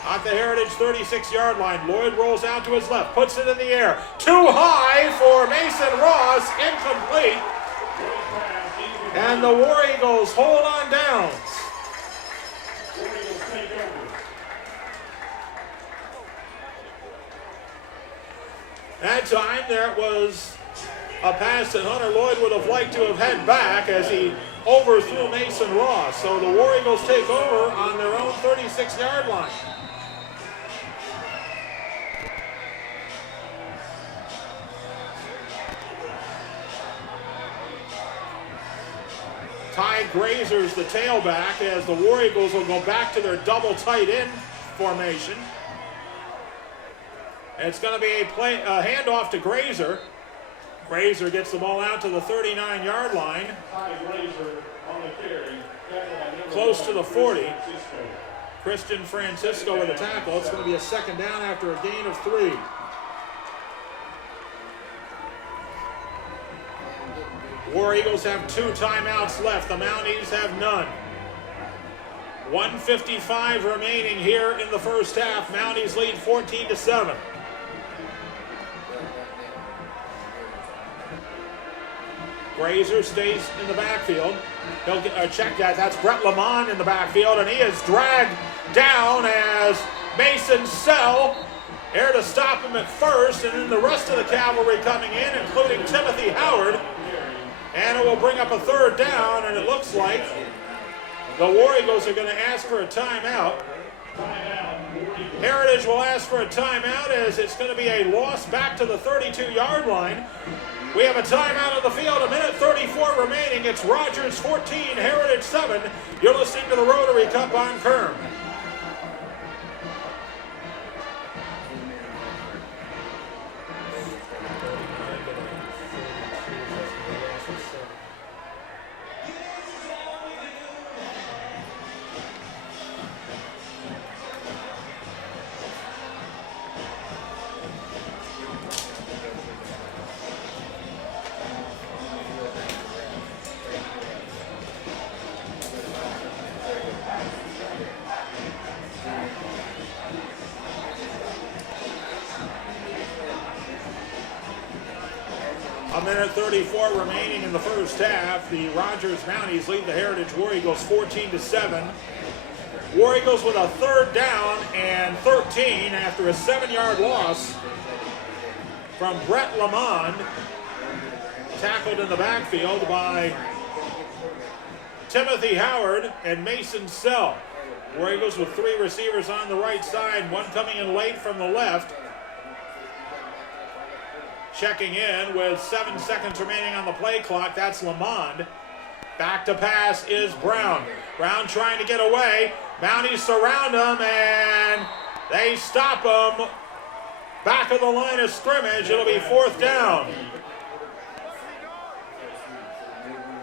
At the Heritage 36-yard line, Lloyd rolls out to his left, puts it in the air. Too high for Mason Ross, incomplete. And the War Eagles hold on downs. That time there was a pass that Hunter Lloyd would have liked to have had back as he overthrew Mason Ross. So the War Eagles take over on their own 36-yard line. Ty Grazer's the tailback as the War Eagles will go back to their double tight end formation. And it's going to be a handoff to Grazer. Grazer gets the ball out to the 39-yard line. Ty Grazer on the carry. Close to the 40. Christian Francisco with a tackle. It's going to be a 2nd down after a gain of 3. War Eagles have 2 timeouts left. The Mounties have none. 1:55 remaining here in the first half. Mounties lead 14-7. Grazer stays in the backfield. He'll check that. That's Brett Lamont in the backfield, and he is dragged down as Mason Sell there to stop him at first, and then the rest of the cavalry coming in, including Timothy Howard. And it will bring up a third down, and it looks like the War Eagles are going to ask for a timeout. Heritage will ask for a timeout as it's going to be a loss back to the 32-yard line. We have a timeout on the field, 1:34 remaining. It's Rogers 14, Heritage 7. You're listening to the Rotary Cup on Kerm. A minute 34 remaining in the first half. The Rogers Mounties lead the Heritage War Eagles 14-7. War Eagles with a third down and 13 after a 7-yard loss from Brett Lamond, tackled in the backfield by Timothy Howard and Mason Sell. War Eagles with 3 receivers on the right side, one coming in late from the left. Checking in with 7 seconds remaining on the play clock, that's Lamond. Back to pass is Brown. Brown trying to get away. Mounties surround him and they stop him. Back of the line of scrimmage, it'll be 4th down.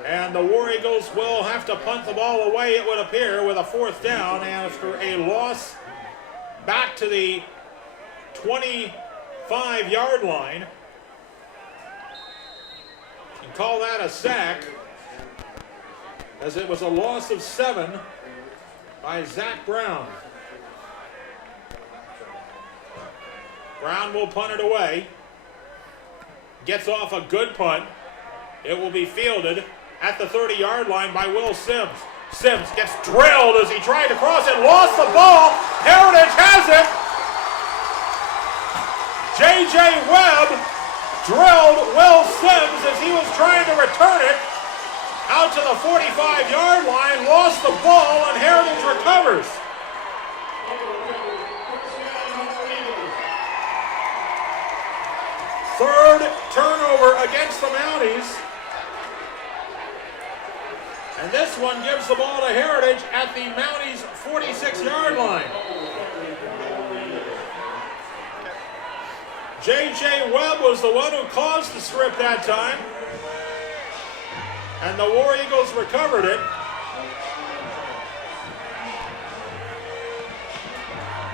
And the War Eagles will have to punt the ball away, it would appear, with a 4th down after a loss back to the 25-yard line. Call that a sack, as it was a loss of 7 by Zach Brown. Brown will punt it away. Gets off a good punt. It will be fielded at the 30-yard line by Will Sims. Sims gets drilled as he tried to cross it, lost the ball. Heritage has it. J.J. Webb drilled Will Sims as he was trying to return it out to the 45-yard line, lost the ball, and Heritage recovers. Third turnover against the Mounties. And this one gives the ball to Heritage at the Mounties' 46-yard line. J.J. Webb was the one who caused the strip that time. And the War Eagles recovered it.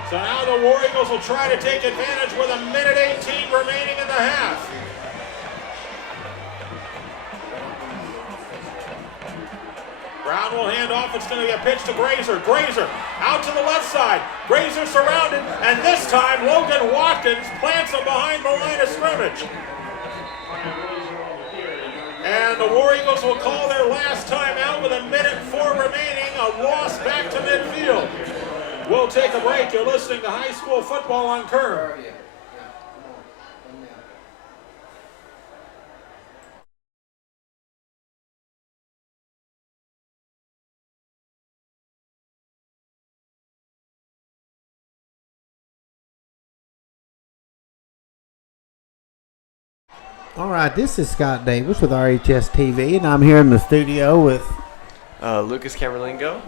So now the War Eagles will try to take advantage with 1:18 remaining in the half. Brown will hand off. It's going to be a pitch to Grazer. Grazer out to the left side. Grazer surrounded, and this time Logan Watkins plants him behind the line of scrimmage. And the War Eagles will call their last time out with 1:04 remaining, a loss back to midfield. We'll take a break. You're listening to High School Football on Kerm. All right, this is Scott Davis with RHS TV, and I'm here in the studio with Lucas Camerlingo.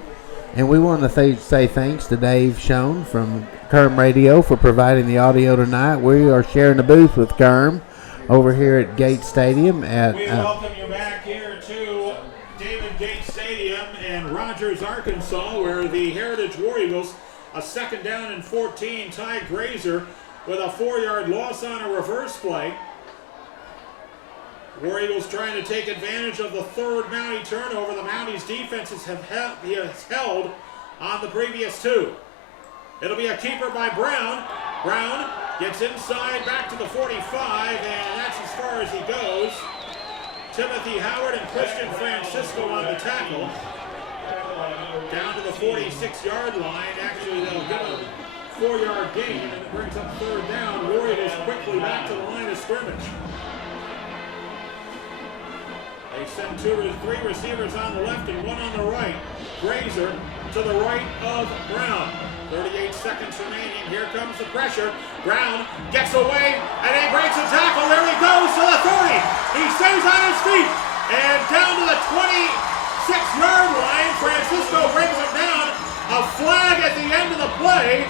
And we want to say thanks to Dave Schoen from Kerm Radio for providing the audio tonight. We are sharing the booth with Kerm over here at Gates Stadium. We welcome you back here to David Gates Stadium in Rogers, Arkansas, where the Heritage War Eagles, a 2nd down and 14, Ty Grazer with a 4-yard loss on a reverse play. War Eagles trying to take advantage of the 3rd Mountie turnover the Mounties defenses have held on the previous 2. It'll be a keeper by Brown. Brown gets inside back to the 45, and that's as far as he goes. Timothy Howard and Christian Francisco on the tackle. Down to the 46-yard line. Actually, they'll get a 4-yard gain, and it brings up third down. Warriors quickly back to the line of scrimmage. They send three receivers on the left and one on the right. Grazer to the right of Brown. 38 seconds remaining. Here comes the pressure. Brown gets away, and he breaks a tackle. There he goes to the 30. He stays on his feet, and down to the 26-yard line. Francisco brings him down. A flag at the end of the play.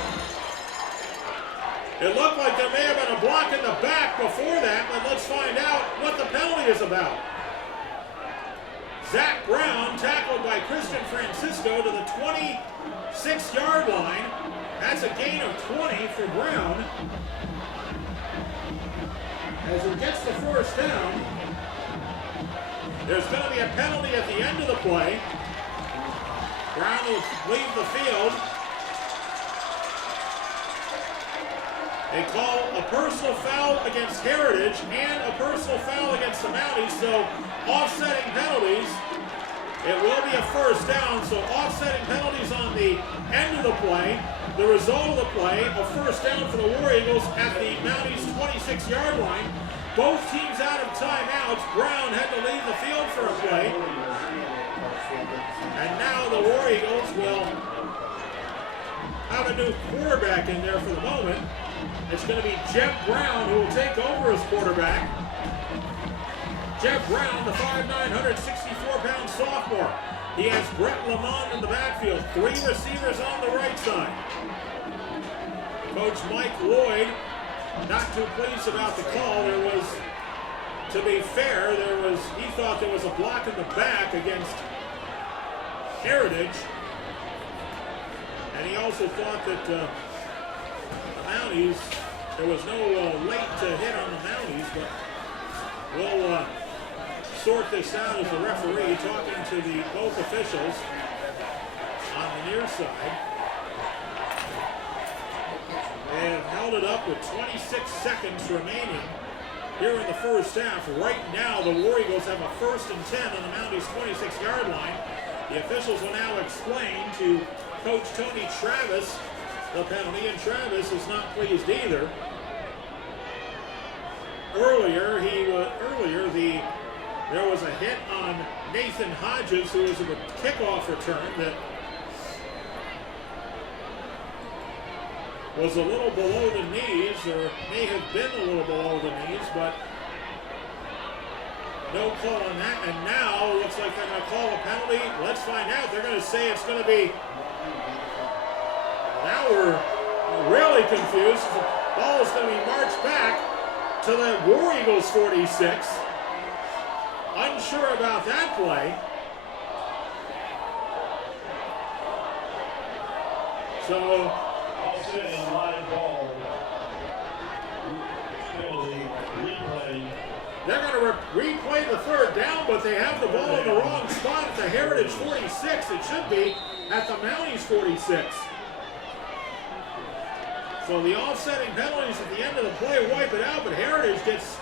It looked like there may have been a block in the back before that, but let's find out what the penalty is about. Zach Brown tackled by Christian Francisco to the 26-yard line. That's a gain of 20 for Brown. As he gets the first down, there's going to be a penalty at the end of the play. Brown will leave the field. They call a personal foul against Heritage and a personal foul against the Mounties, so offsetting penalties. It will be a first down, so offsetting penalties on the end of the play. The result of the play, a first down for the War Eagles at the Mounties 26-yard line. Both teams out of timeouts. Brown had to leave the field for a play. And now the War Eagles will have a new quarterback in there for the moment. It's going to be Jeff Brown who will take over as quarterback. Jeff Brown, the 5'9", 164-pound sophomore. He has Brett Lamont in the backfield. 3 receivers on the right side. Coach Mike Lloyd, not too pleased about the call. There was, to be fair, he thought there was a block in the back against Heritage. And he also thought that the Mounties, there was no late to hit on the Mounties, but we'll sort this out as the referee talking to the both officials on the near side. They have held it up with 26 seconds remaining here in the first half. Right now, the War Eagles have a 1st and 10 on the Mounties 26-yard line. The officials will now explain to Coach Tony Travis the penalty, and Travis is not pleased either. Earlier, there was a hit on Nathan Hodges, who was in the kickoff return, that was a little below the knees, or may have been a little below the knees, but no call on that. And now it looks like they're going to call a penalty. Let's find out. They're going to say it's going to be. Now we're really confused. The ball is going to be marched back to the War Eagles 46. Unsure about that play. So, offsetting live ball. They're going to replay the third down, but they have the ball in the wrong spot at the Heritage 46. It should be at the Mounties 46. So the offsetting penalties at the end of the play wipe it out, but Heritage gets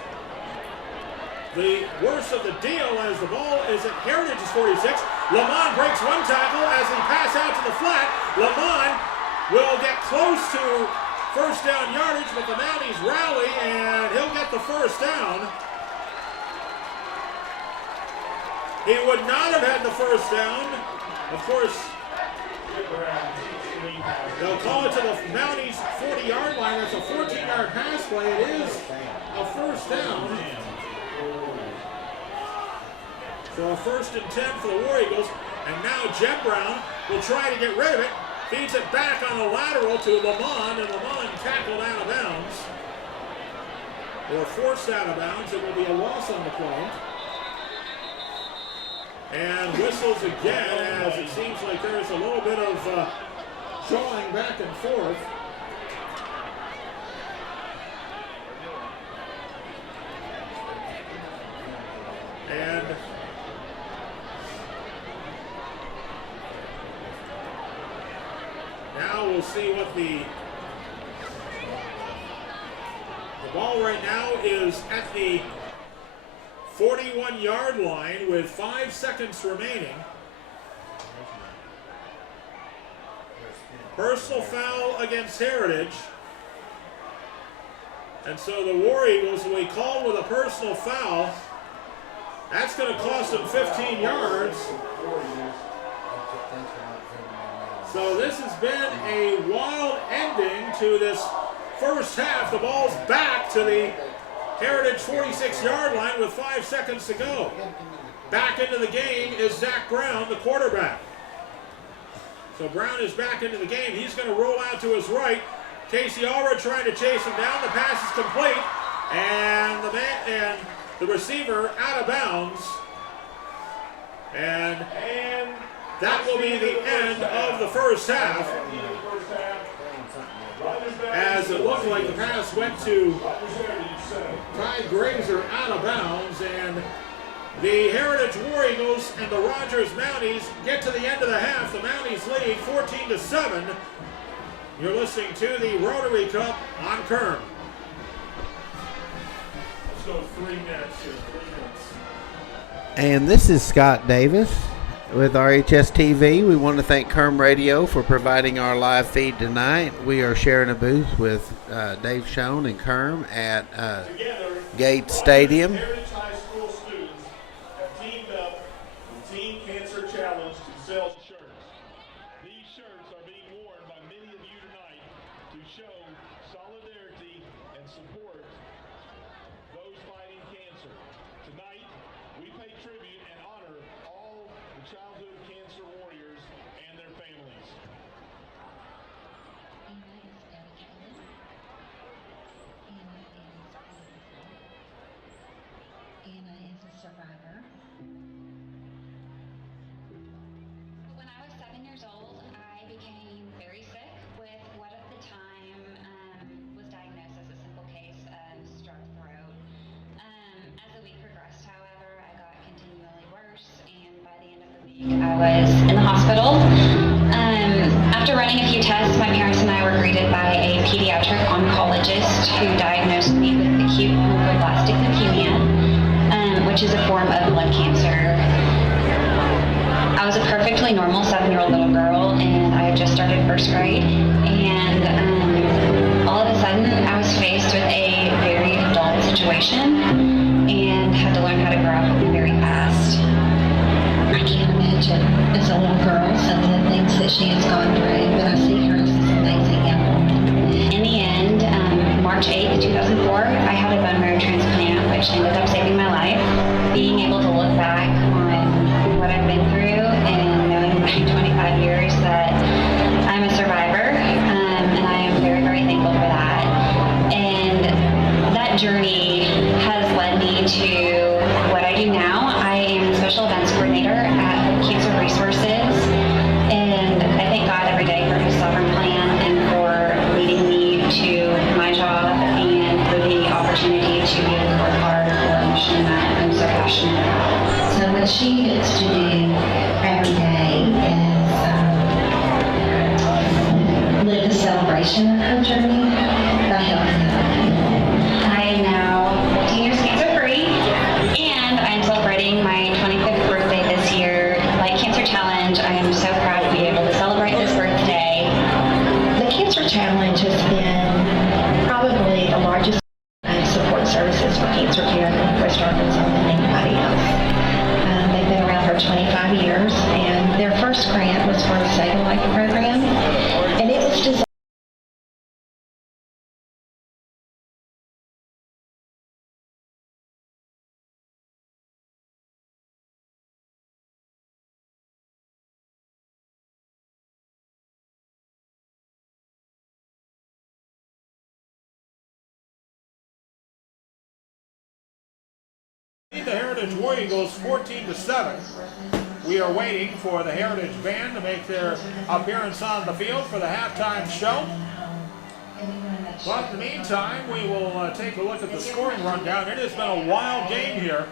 the worst of the deal as the ball is at Heritage's 46. Lamont breaks one tackle as he passes out to the flat. Lamont will get close to first down yardage, but the Mounties rally and he'll get the first down. He would not have had the first down. Of course, they'll call it to the Mounties 40-yard line. That's a 14-yard pass play. It is a first down. So a 1st and 10 for the War Eagles. And now Jeb Brown will try to get rid of it. Feeds it back on a lateral to Lamont, and Lamont tackled out of bounds. Or forced out of bounds. It will be a loss on the play. And whistles again as it seems like there's a little bit of jawing back and forth. And now we'll see what the ball right now is at the 41-yard line with 5 seconds remaining. Personal foul against Heritage. And so the War Eagles will be called with a personal foul. That's going to cost them 15 yards. So this has been a wild ending to this first half. The ball's back to the Heritage 46-yard line with 5 seconds to go. Back into the game is Zach Brown, the quarterback. So Brown is back into the game. He's going to roll out to his right. Casey Allred trying to chase him down. The pass is complete. And the receiver out of bounds. And that will be the end of the first half. As it looked like the pass went to Ty Grazer out of bounds. And the Heritage War Eagles and the Rogers Mounties get to the end of the half. The Mounties lead 14-7. You're listening to the Rotary Cup on Kern. Let's go 3 minutes here. 3 minutes. And this is Scott Davis with RHS TV. We want to thank Kern Radio for providing our live feed tonight. We are sharing a booth with Dave Schoen and Kern at Gate Stadium. Heritage High School students have teamed up with Team Cancer Challenge to sell shirts. These shirts are being worn by many of you tonight to show solidarity and support those fighting cancer. Tonight, we pay tribute and honor all the childhood cancer warriors and their families. Anna is a survivor. When I was 7 years old, I became very sick with what at the time was diagnosed as a simple case of strep throat. As the week progressed, however, I got continually worse, and by the end of the week, I was in the hospital. After running a few tests, my parents and I were greeted by a pediatric oncologist who diagnosed me with acute lymphoblastic leukemia, which is a form of blood cancer. I was a perfectly normal 7-year-old little girl, and I had just started first grade, and all of a sudden I was faced with a very adult situation and had to learn how to grow up very fast. I can't imagine as a little girl some of the things that she has gone through, but I see her as this amazing young woman. In the end, March 8th, 2004, I had a bone marrow transplant, which ended up saving my life. Being able to look back on what I've been through and knowing by 25 years that I'm a survivor, and I am very, very thankful for that. And that journey has led me to what I do now. I am the special events coordinator at Cancer Resources, and I thank God every day for His sovereign plan and for leading me to my job and for the opportunity to be able to work hard for a mission that I'm so passionate about. So what she gets to do every day is live a celebration of her journey by helping other people. I am now 15 years cancer-free, and I am celebrating my 25th birthday this year. Like Cancer Challenge, I am so proud to be able to celebrate this birthday. The Cancer Challenge has been probably the largest support services for cancer care in Northwest Arkansas than anybody else. They've been around for 25 years, and their first grant was for the Save a Life program, and it was designed. The Heritage War Eagles 14-7. We are waiting for the Heritage Band to make their appearance on the field for the halftime show. But in the meantime, we will take a look at the scoring rundown. It has been a wild game here.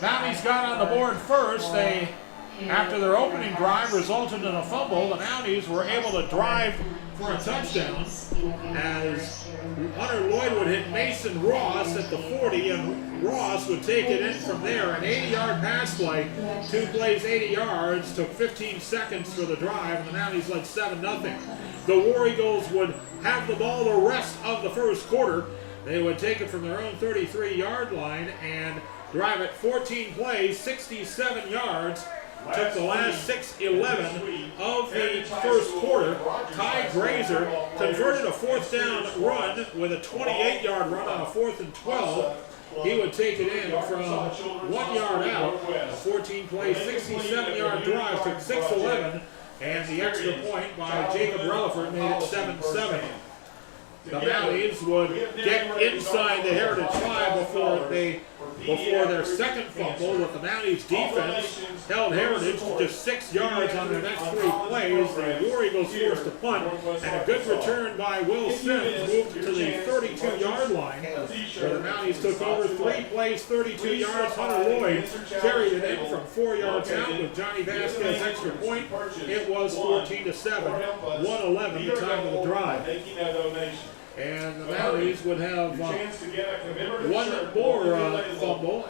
Mounties got on the board first. They After their opening drive resulted in a fumble, the Mounties were able to drive for a touchdown as Hunter Lloyd would hit Mason Ross at the 40, and Ross would take it in from there. An 80-yard pass play, 2 plays, 80 yards, took 15 seconds for the drive, and the Mounties led 7-0. The War Eagles would have the ball the rest of the first quarter. They would take it from their own 33-yard line and drive it 14 plays, 67 yards. Took the last 6-11 of the first quarter. Ty Grazer converted a 4th down run with a 28-yard run on a 4th and 12. He would take it in from 1 yard out. A 14-play, 67-yard drive took 6-11, and the extra point by Jacob Relaford made it 7-7. The Mounties would get inside the Heritage 5 before their second fumble, with the Mounties defense held Heritage to just 6 yards on their next 3 plays. The War Eagles forced a punt, and a good return by Will Sims moved to the 32-yard line, where the Mounties took over 3 plays, 32 yards. Hunter Lloyd carried it in from 4 yards out with Johnny Vasquez extra point. It was 14-7, 1:11 the time of the drive. And the Mounties would have one more fumble,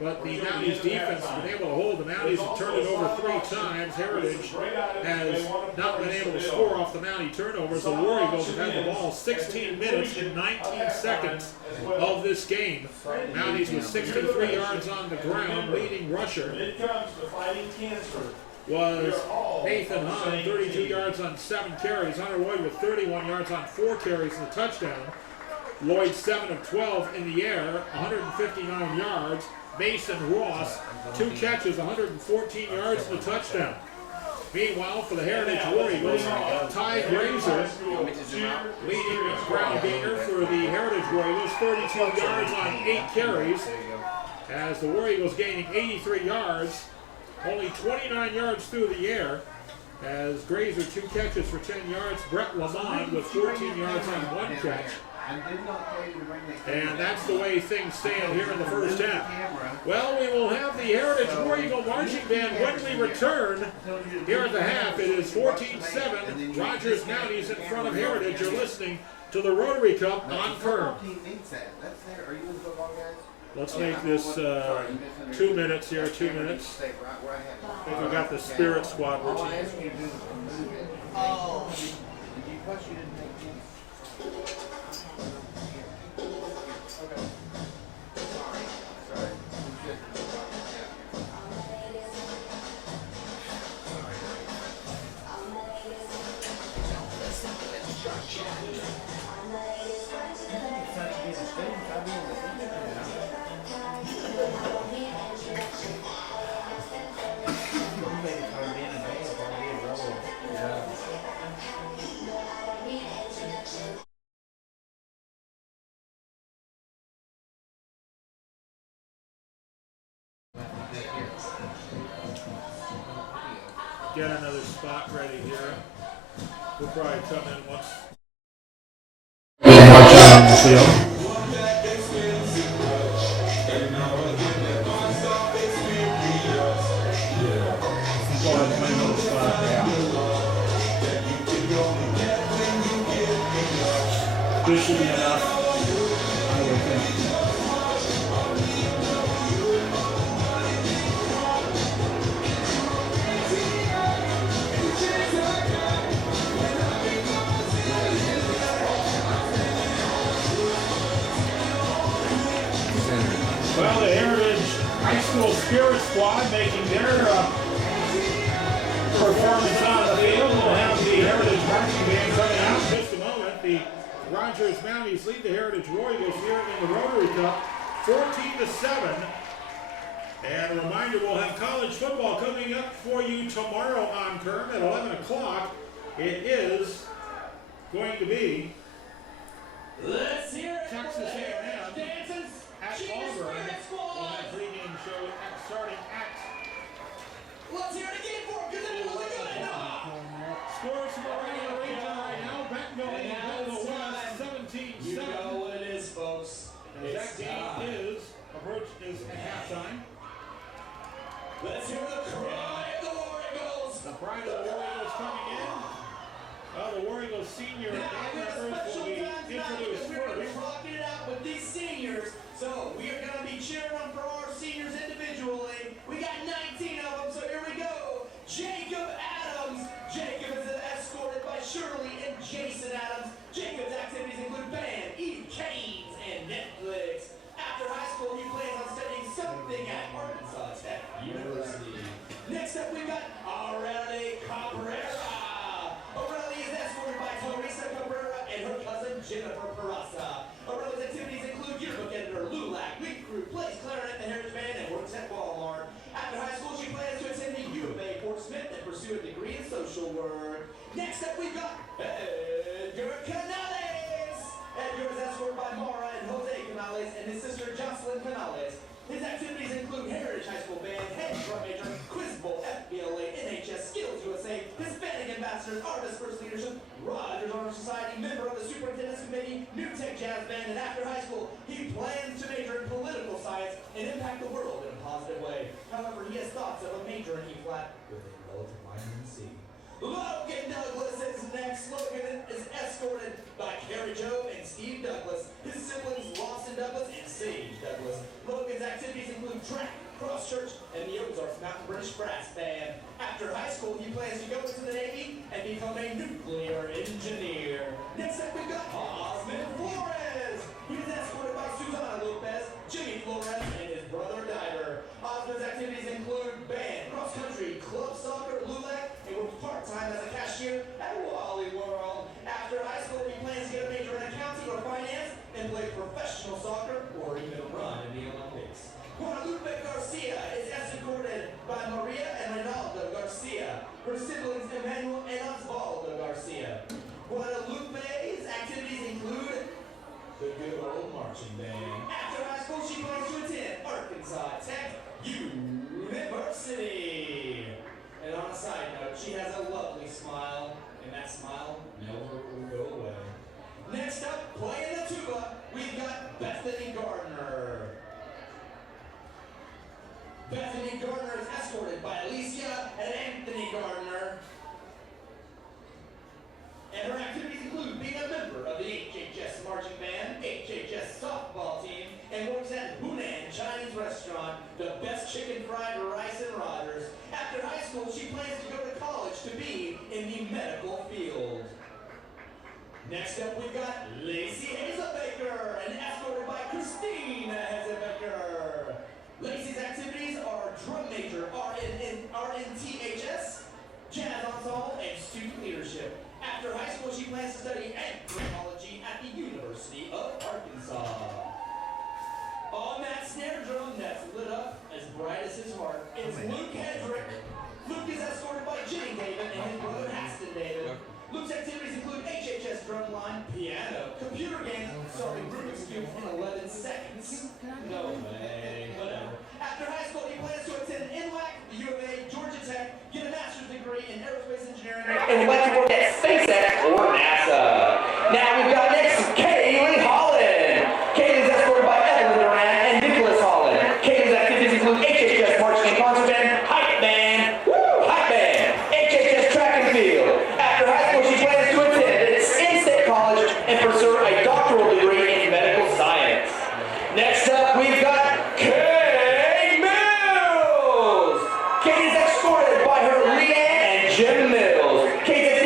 but the Mounties defense has been able to hold. The Mounties have turned it over 3 times. Heritage has not been able to score off the Mountie turnovers. The War Eagles have had the ball 16 minutes and 19 seconds of this game. Mounties with 63 yards on the ground. Leading rusher was Nathan Hahn, 32 yards on 7 carries. Hunter Lloyd with 31 yards on 4 carries and a touchdown. Lloyd 7 of 12 in the air, 159 yards. Mason Ross, 2 catches, 114 yards and a touchdown. Meanwhile, for the Heritage War Eagles, Ty Grazer, leading ground gainer for the Heritage War Eagles, 32 yards on 8 carries, as the War Eagles gaining 83 yards. Only 29 yards through the air, as Grazer 2 catches for 10 yards. Brett Lamont with 14 yards on 1 catch. And that's the way things stand here in the first half. Well, we will have the Heritage War Eagle Marching Band when we return here at the half. It is 14-7. Rogers Mounties in front of Heritage. You're listening to the Rotary Cup on Kerm. Let's make this 2 minutes here, 2 minutes. I think we got the Spirit Squad routine. Oh. Get another spot ready here. We'll probably come in once. March on the field. This should be enough, I would think. Well, the Heritage High School Spirit Squad making their performance on the field. We'll have the Heritage Marching Band coming out in just a moment. The Rogers Mounties lead the Heritage War Eagles here in the Rotary Cup 14-7. And a reminder, we'll have college football coming up for you tomorrow on Kerm at 11 o'clock. It is going to be Texas A&M at Auburn. We'll have pregame show starting at let's hear it again for him, because it wasn't good enough. Scores from the regular region right now. Bentonville in the West, 17-7. You know what it is, folks. That game is at halftime. Let's hear the crowd. Bride of the War Eagles coming in. The War Eagles senior Now, band we have a members special will be time tonight introduced because we're going to be first. rocking it out with these seniors. So we are going to be cheering for our seniors individually. We got 19 of them, so here we go. Jacob Adams. Jacob is escorted by Shirley and Jason Adams. Jacob's activities include band, eating canes, and Netflix. After high school, he plans on studying something at Arkansas Tech University. Next up, we got Aurelie Cabrera. Aurelie is escorted by Teresa Cabrera and her cousin Jennifer Peraza. Aurelie's activities include yearbook editor, LULAC, week crew, plays clarinet in the Heritage Band, and works at Walmart. After high school, she plans to attend the U of A Fort Smith and pursue a degree in social work. Next up, we've got Edgar Canales. Edgar is escorted by Mara and Jose Canales and his sister Jocelyn Canales. His activities include Heritage High School Band, Head Drum Major, Quiz Bowl, FBLA, NHS, Skills USA, Hispanic Ambassadors, Artist First Leadership, Rogers Honor Society, member of the Superintendent's Committee, New Tech Jazz Band, and after high school, he plans to major in political science and impact the world in a positive way. However, he has thoughts of a major in E-flat with a relative minor in C. Logan Douglas is next. Logan is escorted by Carrie Jo and Steve Douglas, his siblings Lawson Douglas and Sage Douglas. Logan's activities include track, cross church, and the Ozarks Mountain British Brass Band. After high school, he plans to go into the Navy and become a nuclear engineer. Next up, we've got Osmond Flores. He is escorted by Susana Lopez, Jimmy Flores, and his brother Diver. Osmond's activities include band, cross country, club soccer, LULAC, and works part-time as a cashier at Wally World. After high school, he plans to get a major in accounting or finance and play professional soccer or even run in the Olympics. Guadalupe Garcia is escorted by Maria and Ronaldo Garcia, her siblings Emmanuel and Osvaldo Garcia. Guadalupe's activities include the good old marching band. After high school, she plans to attend Arkansas Tech University. And on a side note, she has a lovely smile, and that smile never will go away. Next up, playing the tuba, we've got Bethany Gardner. Bethany Gardner is escorted by Alicia and Anthony Gardner. And her activities include being a member of the HHS marching band, HHS softball team, and works at Hunan Chinese restaurant, the best chicken fried rice in Rogers. After high school, she plans to go to college to be in the medical field. Next up, we've got Lacey Hazelbaker, and escorted by Christina Hazelbaker. Lacey's activities are drum major, RNTHS, jazz ensemble, and student leadership. After high school, she plans to study anthropology at the University of Arkansas. On that snare drum that's lit up as bright as his heart, it's Luke Hedrick. Luke is escorted by Jenny David and his brother Haston David. Luke's activities include HHS drumline, piano, computer games, solving Rubik's Cube in 11 seconds. No way, whatever. After high school, he plans to attend NWAC, the U of A, Georgia Tech, get a master's degree in aerospace engineering, and would like to work at SpaceX or NASA. Now we've got next Kaylee Holland. Kaylee's escorted by Evelyn Duran and Nicholas Holland. Kaylee's activities include HHS marching and concert band, hype band, HHS track and field. After high school, she plans to attend in-state college and pursue a doctoral degree in medical science. Next up, we've got Kay Mills. Kate is escorted by her Leanne and Jim Mills. Kate's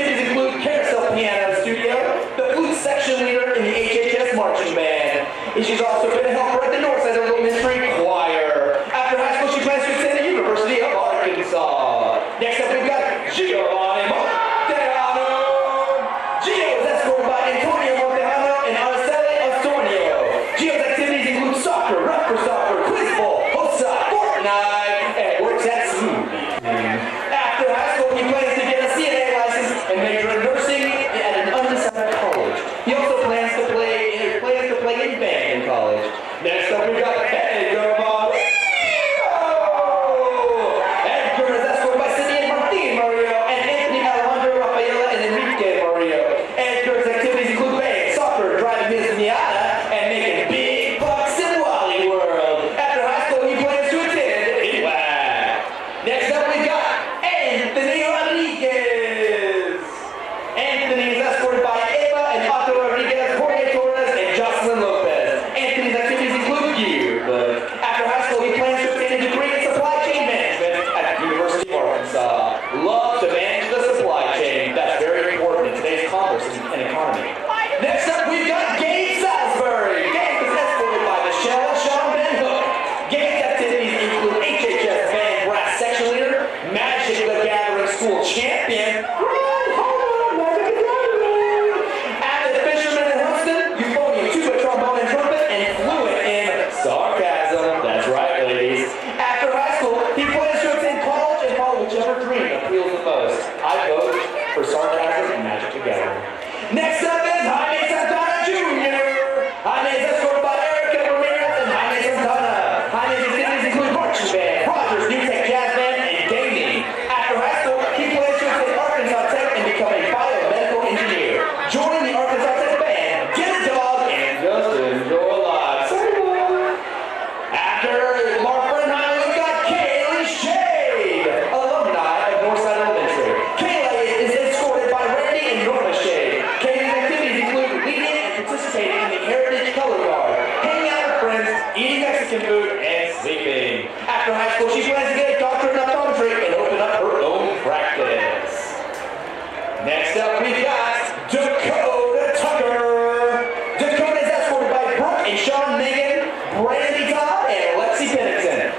Next up is Jaime Santana Jr. Jaime is escorted by Erica Ramirez and Jaime Santana. Jaime's activities include marching band, Rogers, New Tech Jazz Band, and gaming. After high school, he plans to attend Arkansas Tech and become a biomedical engineer. Join the Arkansas Tech band, get a dog, and just enjoy life. After Mark Brenheim, we've got Kaylee Shade, alumni of Northside Elementary. Kaylee is escorted by Randy and Norma Shade. Kaylee's activities include leading and participating in the Heritage Color Guard, hanging out with friends, eating Mexican food, and sleeping. After high school, she plans to get a doctorate in optometry and open up her own practice. Next up, we've got Dakota Tucker. Dakota is escorted by Brooke and Sean Megan, Brandy Todd, and Lexi Pennington.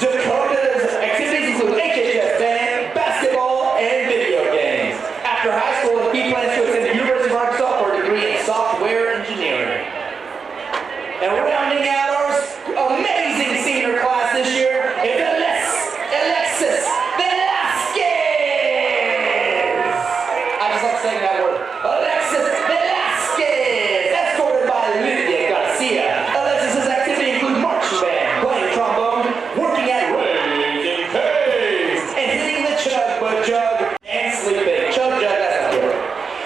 Dakota's activities include HHS band, basketball, and video games. After high school, he plans to attend the University of Arkansas for a degree in software engineering. And rounding out our amazing senior class this year is Alexis Velasquez. I just like saying that word. Alexis Velasquez, escorted by Lydia Garcia. Alexis's activity include marching band, playing trombone, working at Raising Caves, and hitting the jug and sleeping. Jug, that's not good.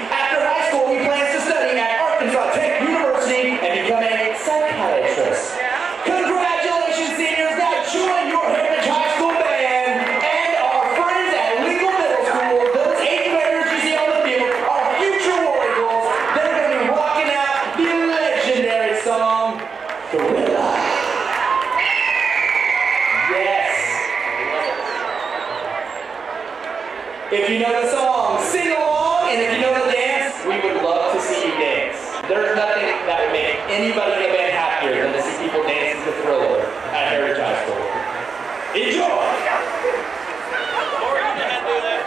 After high school, he plans to study at Arkansas Tech University and become a psychiatrist. Congratulations, seniors! Now join your Heritage High School band and our friends at Legal Middle School. Those 8th graders you see on the field are future War Eagles. They're going to be rocking out the legendary song, Gorilla. Yes. If you know the song, sing along, and if you know the dance, we would love to see you dance. There's nothing that would make anybody in a band happier than to see people dancing to Thriller at Heritage High School. Enjoy! Lori, you can do that.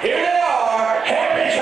Here they are, Heritage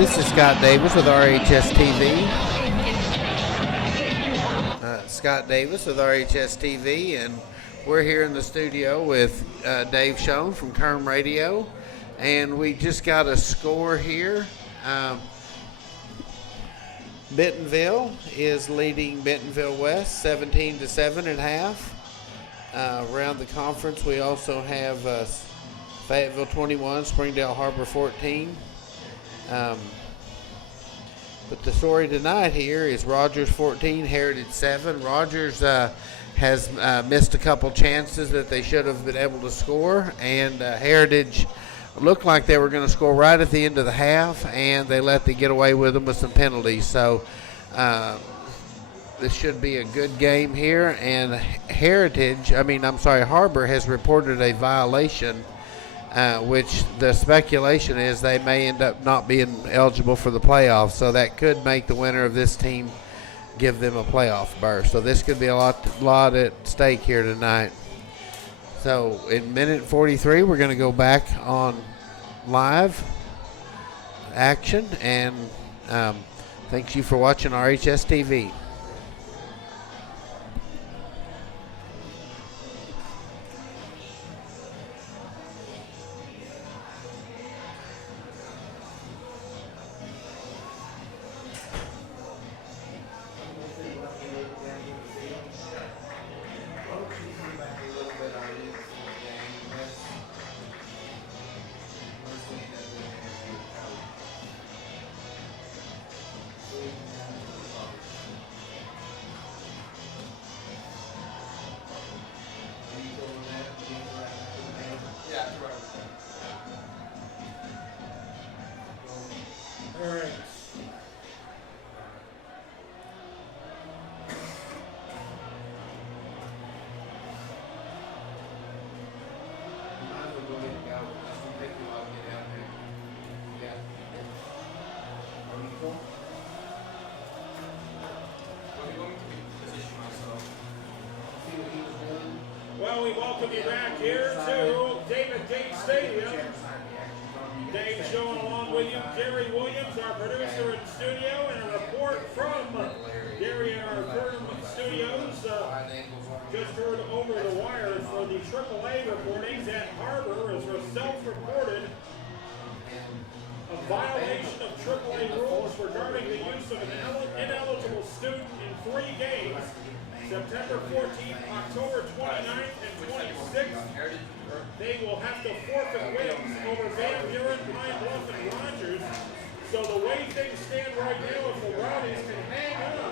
This is Scott Davis with RHS TV. Scott Davis with RHS TV, and we're here in the studio with Dave Schoen from Kerm Radio, and we just got a score here. Bentonville is leading Bentonville West 17-7 at half. Around the conference, we also have Fayetteville 21, Springdale Harbor 14. But the story tonight here is Rogers 14, Heritage 7. Rogers has missed a couple chances that they should have been able to score, and Heritage looked like they were going to score right at the end of the half, and they let them get away with them with some penalties. So this should be a good game here, and Harbor has reported a violation, which the speculation is they may end up not being eligible for the playoffs. So that could make the winner of this team give them a playoff berth. So this could be a lot at stake here tonight. So in minute 43, we're going to go back on live action, and thank you for watching RHS TV. Well, we welcome you back here to David Gate Stadium. Dave Schoen along with you. Gary Williams, our producer in studio, and a report from Gary and our Kerm studios. Just heard over the wire for the AAA reporting that Harbor is self-reported a violation of AAA rules regarding the use of an ineligible student in 3 games. September 14th, October 29th, and 26th. They will have to forfeit wins over Van Buren, Pine Bluff, and Rogers. So the way things stand right now, if the Rowdies can hang on,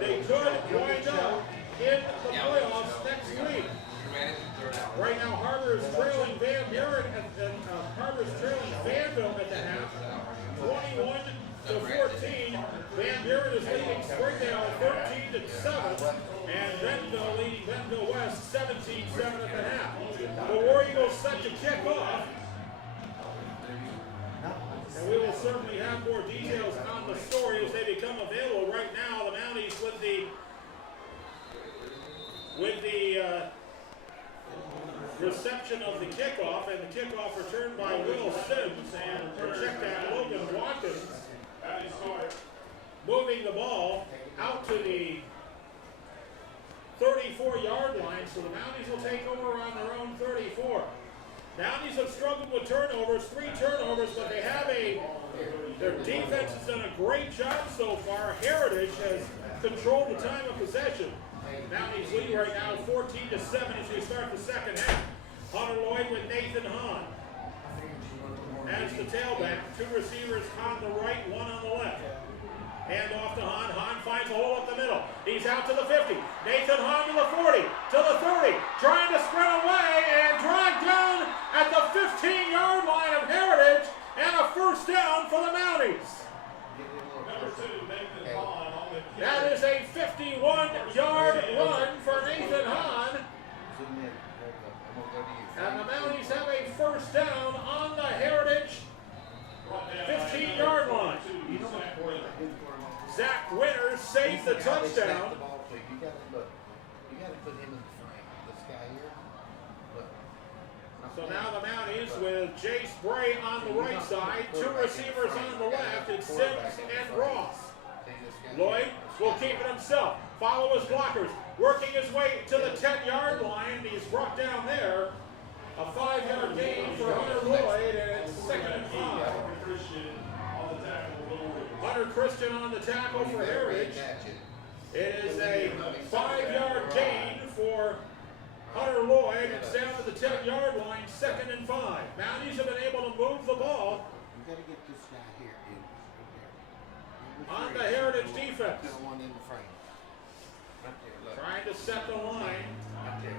they could wind up in the playoffs next week. Right now, Harbor is trailing Van Buren Harbor's trailing Vanville at the half, 21-14. Van Buren is leading Springdale 13-7, and Bentonville leading Bentonville West 17-7 at the half. The War Eagles set to kick off, and we will certainly have more details on the story as they become available. Right now, the Mounties with the reception of the kickoff, and the kickoff returned by Will Sims, and check that Logan Watkins moving the ball out to the 34-yard line, so the Mounties will take over on their own 34. Mounties have struggled with turnovers, 3 turnovers, but they have their defense has done a great job so far. Heritage has controlled the time of possession. Mounties lead right now 14-7 as we start the second half. Hunter Lloyd with Nathan Hahn as the tailback. 2 receivers on the right, 1 on the left. Hand off to Hahn. Hahn finds a hole up the middle. He's out to the 50. Nathan Hahn to the 40, to the 30, trying to sprint away and dragged down at the 15-yard line of Heritage, and a first down for the Mounties. Number 2, Nathan Hahn on the kick. That is a 51-yard run for Nathan Hahn. And the Mounties have a first down on the Heritage 15-yard line. Zach Winters saves the touchdown. You got to put him in the frame. This guy here. Look. So now the Mounties with Jace Bray on the right side, 2 receivers on the left, it's Sims and Ross. Lloyd will keep it himself, follow his blockers, working his way to the 10-yard line. He's brought down there. A 5-yard gain for Hunter Lloyd, and it's 2nd and 5. Hunter Christian on the tackle for Heritage. It is a 5-yard gain for Hunter Lloyd. It's down to the 10-yard line, 2nd and 5. Mounties have been able to move the ball You gotta get this guy here in. on the Heritage defense. Got one in the frame. Right there, look. Trying to set the line. Right there.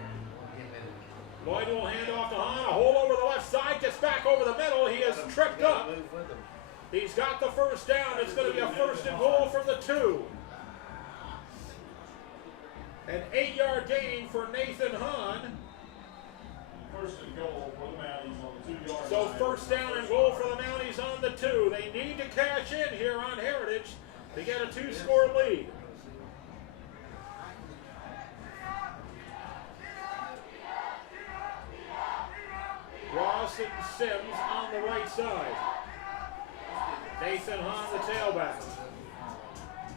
Lloyd will hand off to Hahn. A hole over the left side. Gets back over the middle. He is tripped up. Move with him. He's got the first down. It's going to be a 1st and goal from the 2. An 8-yard gain for Nathan Hahn. 1st and goal for the Mounties on the 2-yard So line. 1st down and goal for the Mounties on the 2. They need to cash in here on Heritage to get a 2-score lead. Ross and Sims on the right side. Nathan Hahn, the tailback.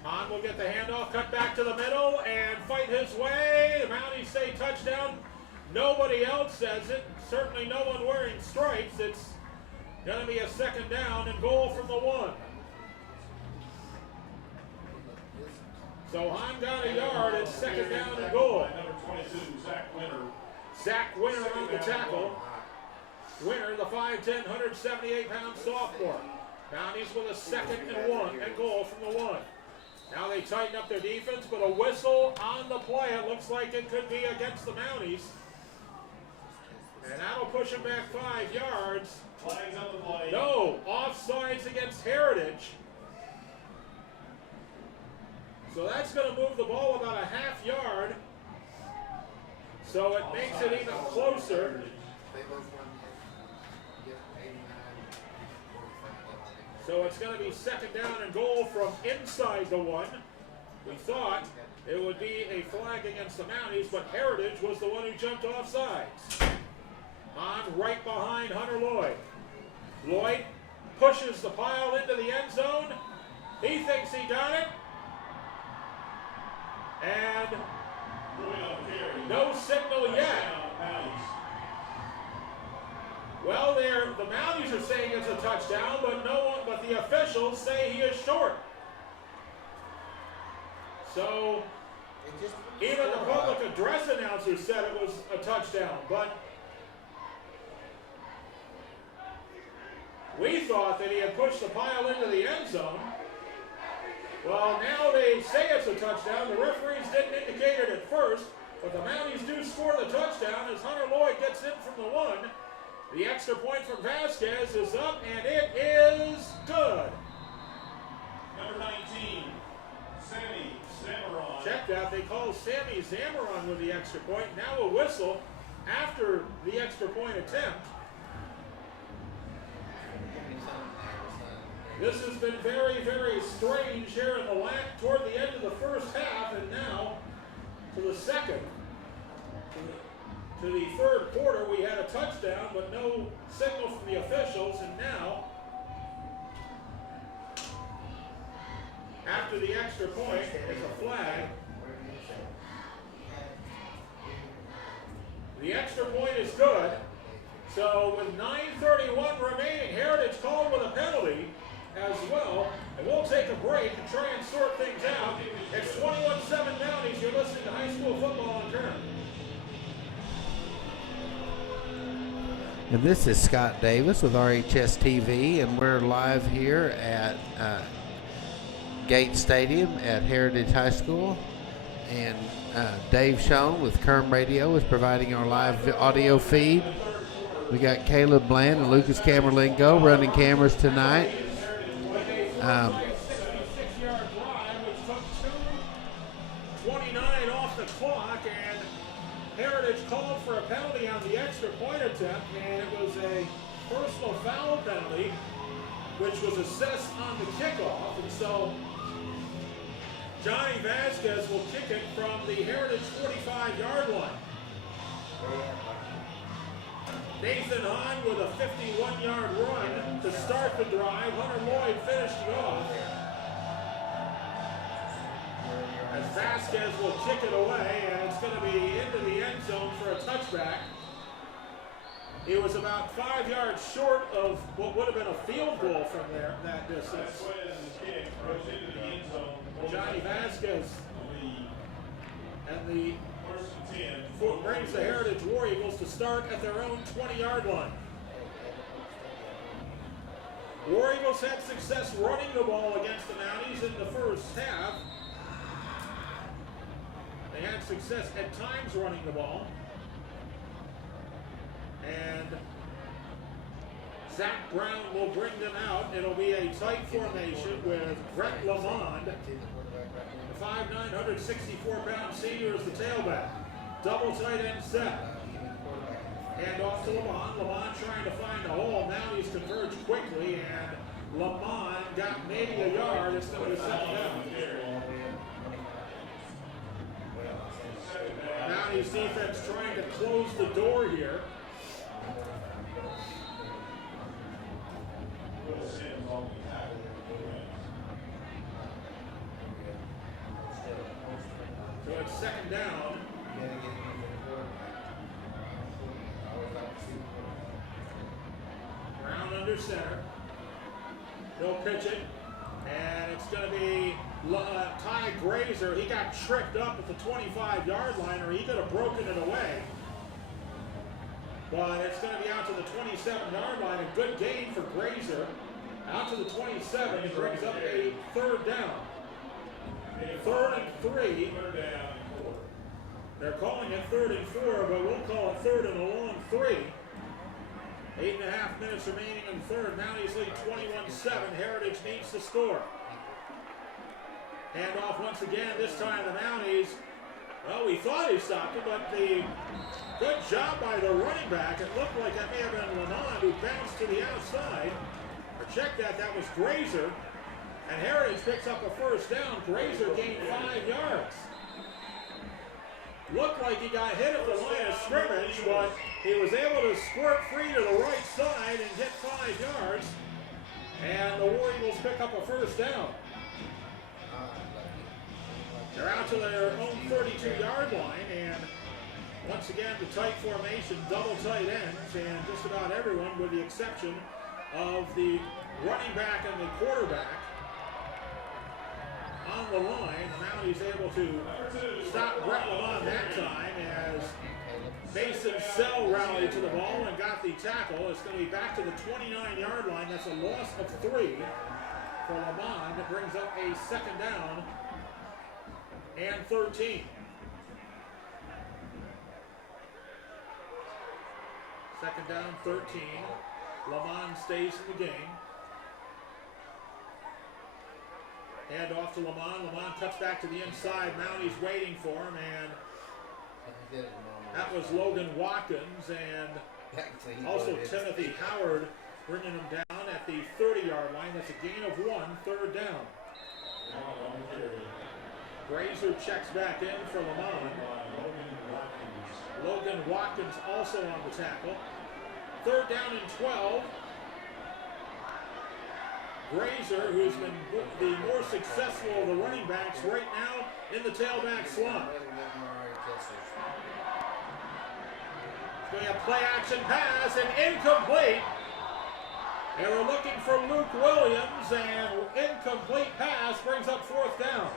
Hahn will get the handoff, cut back to the middle, and fight his way. The Mounties say touchdown. Nobody else says it. Certainly no one wearing stripes. It's going to be a 2nd down and goal from the 1. So Hahn got a yard. It's 2nd down and goal. Number 22, Zach Winter. Zach Winter on the tackle. Winter, the 5'10", 178-pound sophomore. Mounties with a 2nd and 1 and goal from the 1. Now they tighten up their defense, but a whistle on the play. It looks like it could be against the Mounties. And that'll push them back 5 yards. Flags on the play. No, offsides against Heritage. So that's going to move the ball about a half yard. So it makes it even closer. So it's going to be 2nd down and goal from inside the 1. We thought it would be a flag against the Mounties, but Heritage was the one who jumped off sides. On right behind Hunter Lloyd. Lloyd pushes the pile into the end zone. He thinks he got it. And no signal yet. Well, the Mounties are saying it's a touchdown, but no one, but the officials say he is short. So even the public address announcer said it was a touchdown, but we thought that he had pushed the pile into the end zone. Well, now they say it's a touchdown. The referees didn't indicate it at first, but the Mounties do score the touchdown as Hunter Lloyd gets in from the 1. The extra point from Vasquez is up, and it is good. Number 19, Sammy Zamaron. Check that. They call Sammy Zamaron with the extra point. Now a whistle after the extra point attempt. This has been very, very strange here in the toward the end of the first half, and now to the second. To the 3rd quarter, we had a touchdown, but no signal from the officials, and now, after the extra point, is a flag. The extra point is good. So with 9:31 remaining, Heritage called with a penalty as well. And we'll take a break and try and sort things out. It's 21-7 Mounties. You're listening to High School Football on Turn. And this is Scott Davis with RHS TV, and we're live here at Gate Stadium at Heritage High School. And Dave Schoen with Kerm Radio is providing our live audio feed. We got Caleb Bland and Lucas Camerlingo running cameras tonight. 76-yard drive, which took 2:29 off the clock, and Heritage called for a penalty on the extra point attempt, and it was a personal foul penalty, which was assessed on the kickoff, and so Johnny Vasquez will kick it from the Heritage 45-yard line. Nathan Hahn with a 51-yard run to start the drive. Hunter Lloyd finished it off. As Vasquez will kick it away, and it's going to be into the end zone for a touchback. He was about 5 yards short of what would have been a field goal from there, that distance. Johnny Vasquez and the brings the Heritage War Eagles to start at their own 20-yard line. War Eagles had success running the ball against the Mounties in the first half. They had success at times running the ball. And Zach Brown will bring them out. It'll be a tight formation with Brett Lamond, the 5'9", 164-pound senior, is the tailback. Double tight end set. Hand off to Lamond. Lamond trying to find a hole. Mounties converge quickly, and Lamond got maybe a yard. It's going to be second down. Mounties defense trying to close the door here. So it's second down. Brown under center. He'll pitch it. And it's going to be Ty Grazer. He got tripped up at the 25-yard line, or he could have broken it away. But it's going to be out to the 27-yard line. A good gain for Grazer. Out to the 27. It brings up a third down. 3rd and 3. They're calling it 3rd and 4, but we'll call it 3rd and a long 3. 8.5 minutes remaining in the third. Mounties lead 21-7. Heritage needs to score. Hand off once again. This time the Mounties, well, we thought he stopped it, but the good job by the running back. It looked like that may have been Lamond, who bounced to the outside. Or check that, that was Grazer. And Heritage picks up a first down. Grazer gained 5 yards. Looked like he got hit at the line of scrimmage, but he was able to squirt free to the right side and hit 5 yards. And the War Eagles pick up a first down. They're out to their own 32-yard line, and once again, the tight formation, double tight ends, and just about everyone, with the exception of the running back and the quarterback, on the line. The Mounties able to stop Brett Lamond that time as Mason Sell rallied to the ball and got the tackle. It's going to be back to the 29-yard line. That's a loss of 3 for Lamond. It brings up a second down and 13. Second down, 13. Lamond stays in the game. Hand off to Lamond. Lamond cuts back to the inside. Mounties waiting for him, and that was Logan Watkins, and also Timothy Howard bringing him down at the 30-yard line. That's a gain of 1, third down. Grazer checks back in for Lamond. Logan Watkins also on the tackle. Third down and 12. Grazer, who's been the more successful of the running backs right now in the tailback slot. Going to play action pass and incomplete. They were looking for Luke Williams, and incomplete pass brings up fourth down.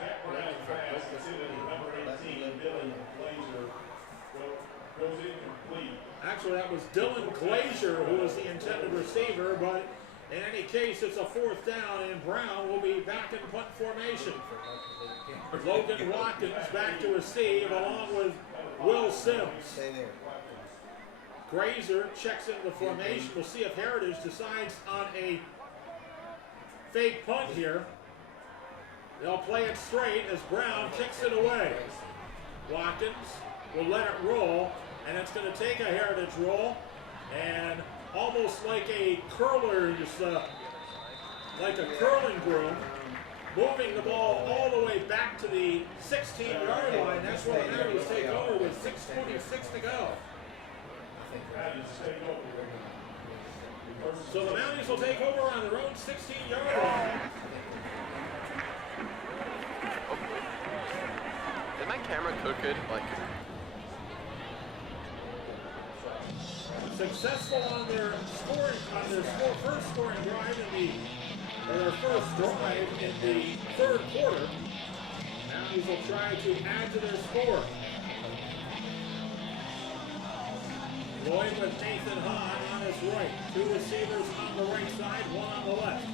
Actually, that was Dylan Glazier who was the intended receiver, but in any case, it's a fourth down, and Brown will be back in punt formation. Logan Watkins back to receive, along with Will Sims. Grazer checks into the formation. We'll see if Heritage decides on a fake punt here. They'll play it straight as Brown kicks it away. Watkins will let it roll, and it's going to take a Heritage roll, and almost like a curler, like a curling broom, moving the ball all the way back to the 16-yard line. That's where the Mounties take over with 6:26 to go. So the Mounties will take over on their own 16-yard line. Is my camera crooked? Like, Successful on their first scoring drive their first drive in the third quarter. Mounties will try to add to their score. Lloyd with Nathan Hahn on his right. Two receivers on the right side, one on the left.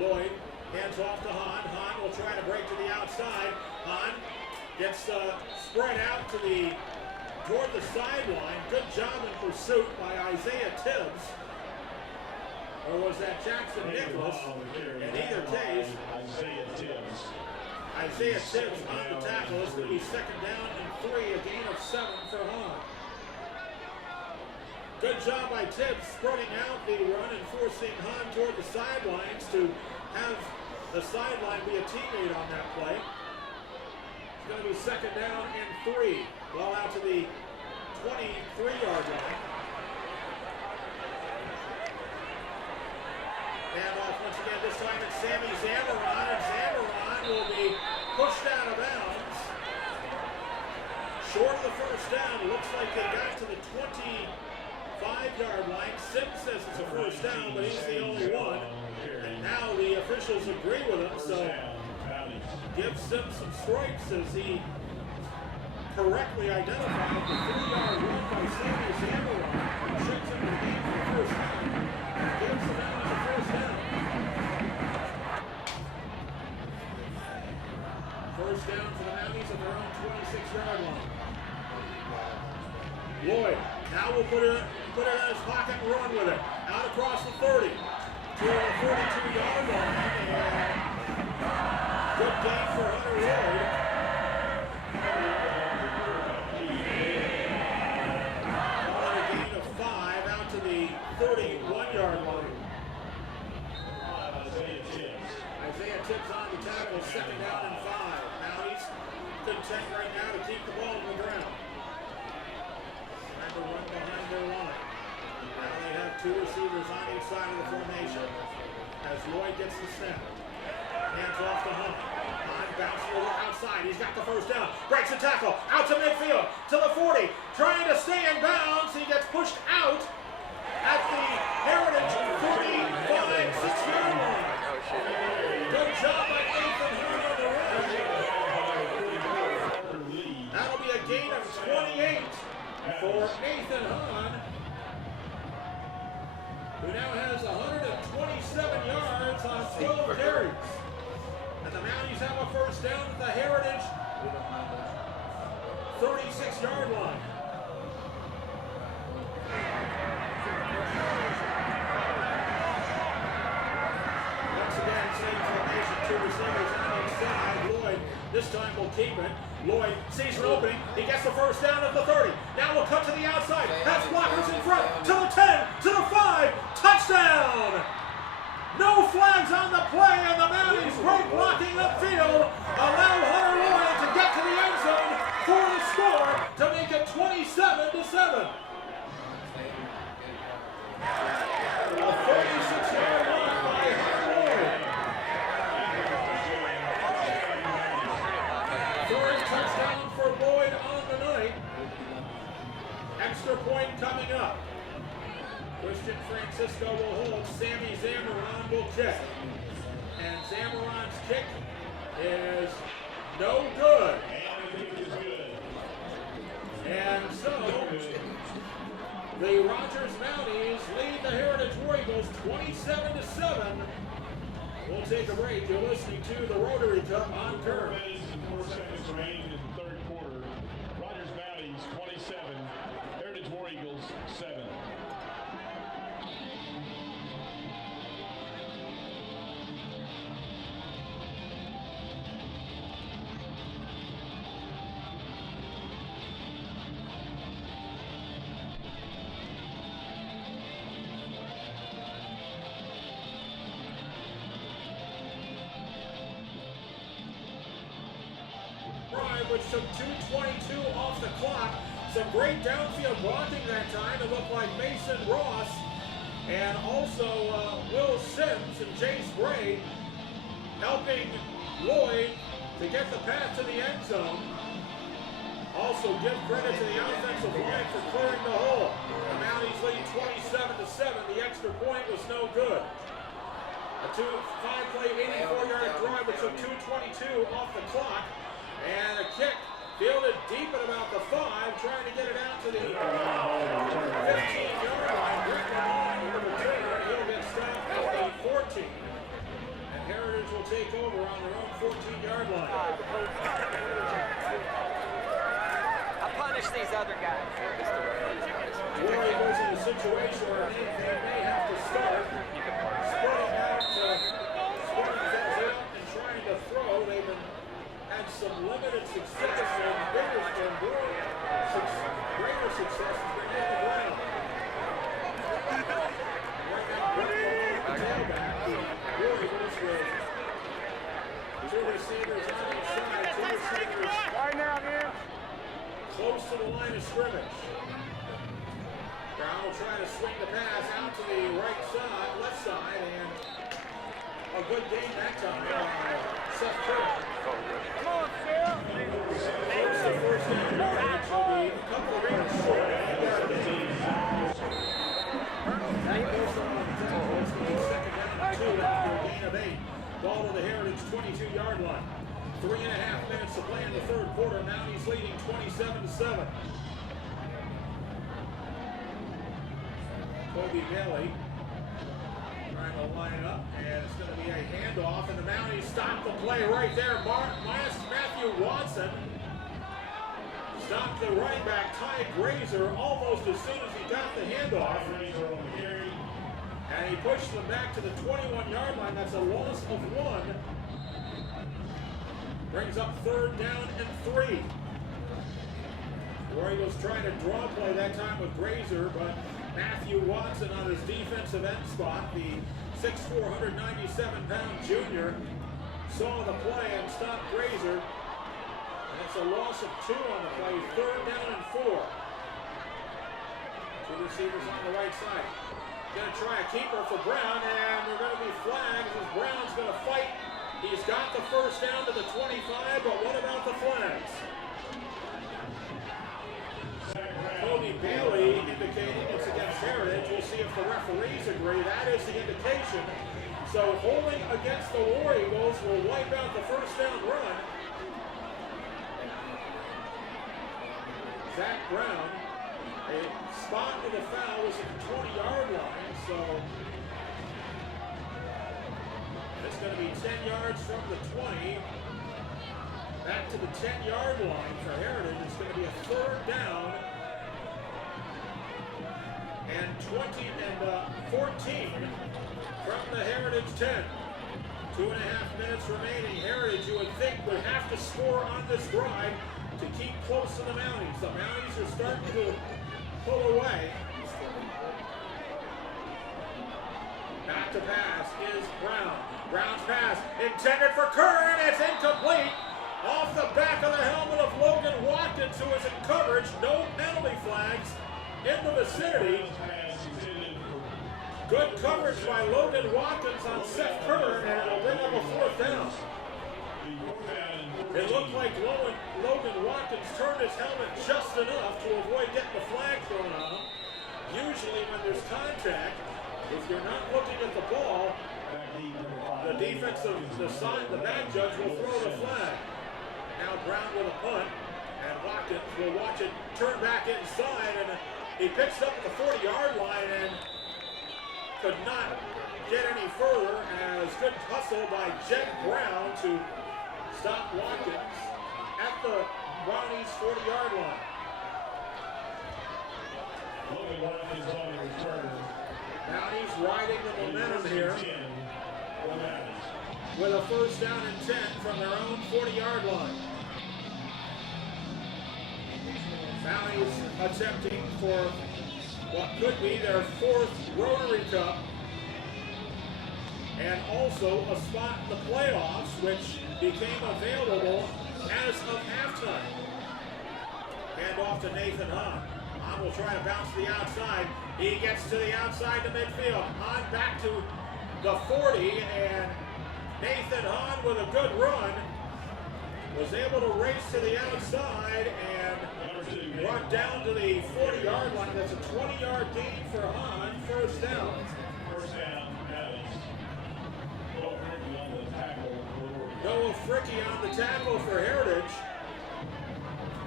Lloyd hands off to Hahn. Hahn will try to break to the outside. Hahn gets spread out toward the sideline. Good job in pursuit by Isaiah Tibbs. Or was that Jackson Nicholas? In either case, Isaiah Tibbs on the tackle. It's going to be second down and 3, a gain of 7 for Hahn. Good job by Tibbs spreading out the run and forcing Hahn toward the sidelines to have the sideline be a teammate on that play. It's going to be second down and 3. Ball out to the 23-yard line. And off once again, this time it's Sammy Zamaron, and Zamaron will be pushed out of bounds. Short of the first down. Looks like they got to the 25-yard line. Sims says it's a first down, but he's the only one. And now the officials agree with him, so give Sims some stripes as he correctly identified the 3-yard run by Sammy Zamaron. Checks into the game for the first down. Gives the Mounties a first down. First down for the Mounties at their own 26-yard line. Lloyd now will put it in his pocket and run with it. Out across the 30 to the 42-yard line. And good game for Hunter Lloyd. On a gain of 5 out to the 31-yard line. Isaiah Tibbs on the tackle, second down and 5. Mounties content right now to keep the ball on the ground. Trying to run behind their line. Now they have two receivers on each side of the formation as Lloyd gets the snap. Hands off to Hunt. Hunt bounces over outside. He's got the first down. Breaks the tackle. Out to midfield. To the 40. Trying to stay in bounds. He gets pushed out at the Heritage 45-6-yard line. Good job by Nathan Hahn on the run. That'll be a gain of 28 for Nathan Hahn, who now has 127 yards on 12 carries. And the Mounties have a first down at the Heritage 36-yard line. Once again, same formation, two receivers on each side. Lloyd this time will keep it. Lloyd sees an opening. He gets the first down at the 30. Now we'll cut to the outside. Has blockers in front. To the 10, to the 5. Touchdown! No flags on the play, and the Mounties break blocking upfield. Allow Hunter Lloyd to get to the end zone for the score to make it 27-7. A 36-yard run by Hunter Lloyd. Third touchdown for Lloyd on the night. Extra point coming up. Christian Francisco will hold. Sammy Zamaron will kick. And Zamaron's kick is no good. And so, the Rogers Mounties lead the Heritage War Eagles 27-7. We'll take a break. You're listening to the Rotary Cup on Curve. 4 seconds remaining in the third quarter. Rogers Mounties 27, Heritage War Eagles 7. Which took 2:22 off the clock. Some great downfield blocking that time. It looked like Mason Ross and also Will Sims and Jace Bray helping Lloyd to get the pass to the end zone. Also give credit to the offensive line for clearing the hole. The Mounties lead 27-7. The extra point was no good. A 5-play, 84-yard drive which took 2:22 off the clock. And a kick fielded deep at about the 5, trying to get it out to the 15-yard line. He'll get stopped at the 14. And Heritage will take over on their own 14-yard line. I punish these other guys. Rory was in a situation where they may have to start splitting out, splitting things out and trying to throw. They've had some limited success, and greater success has been at the ground. Tailback, the Warriors with two receivers on each side, two receivers Right now, man. close to the line of scrimmage. Brown will try to swing the pass out to the left side, and a good gain that time. Seth Curry. Come on, Phil. First and first down. Which will be a couple of yards short. Second down and 2 after a gain of 8. Ball to the Heritage 22-yard line. 3.5 minutes to play in the third quarter. Mounties leading 27-7. Kobe Bailey trying to line up, and it's going to be a handoff, and the Mounties stop the play right there. Matthew Watson stopped the running back, Ty Grazer, almost as soon as he got the handoff. And he pushed them back to the 21-yard line. That's a loss of 1. Brings up third down and 3. Roy was trying to draw play that time with Grazer, but Matthew Watson on his defensive end spot, the 6'4", 197-pound junior, saw the play and stopped Grazer. And it's a loss of 2 on the play, third down and 4. Two receivers on the right side. Going to try a keeper for Brown, and they're going to be flags as Brown's going to fight. He's got the first down to the 25, but what about the flags? Kobe Bailey indicating it's against Heritage. We'll see if the referees agree. That is the indication. So holding against the War Eagles will wipe out the first down run. Zach Brown, a spot with a foul was at the 20-yard line, so it's going to be 10 yards from the 20. Back to the 10-yard line for Heritage. It's going to be a third down and 14 from the Heritage 10. 2.5 minutes remaining. Heritage, you would think, would have to score on this drive to keep close to the Mounties. The Mounties are starting to pull away. Back to pass is Brown. Brown's pass intended for Kerr, and it's incomplete. Off the back of the helmet of Logan Watkins, who is in coverage. No penalty flags in the vicinity. Good coverage by Logan Watkins on Seth Kerr, and it'll bring up a fourth down. It looked like Logan Watkins turned his helmet just enough to avoid getting the flag thrown on him. Usually when there's contact, if you're not looking at the ball, the defensive, the back judge will throw the flag. Now Brown with a punt, and Watkins will watch it turn back inside, and he picks up at the 40-yard line and could not get any further, as good hustle by Jed Brown to stop Watkins at the Brownies 40-yard line. Brownies riding the momentum here with a first down and 10 from their own 40-yard line. Brownies attempting for what could be their 4th Rotary Cup, and also a spot in the playoffs, which became available as of halftime. Hand off to Nathan Hahn. Hahn will try to bounce to the outside. He gets to the outside to midfield. Hahn back to the 40, and Nathan Hahn with a good run was able to race to the outside and run down to the 40-yard line. That's a 20-yard gain for Hahn. First down. Noah Fricky on the tackle for Heritage.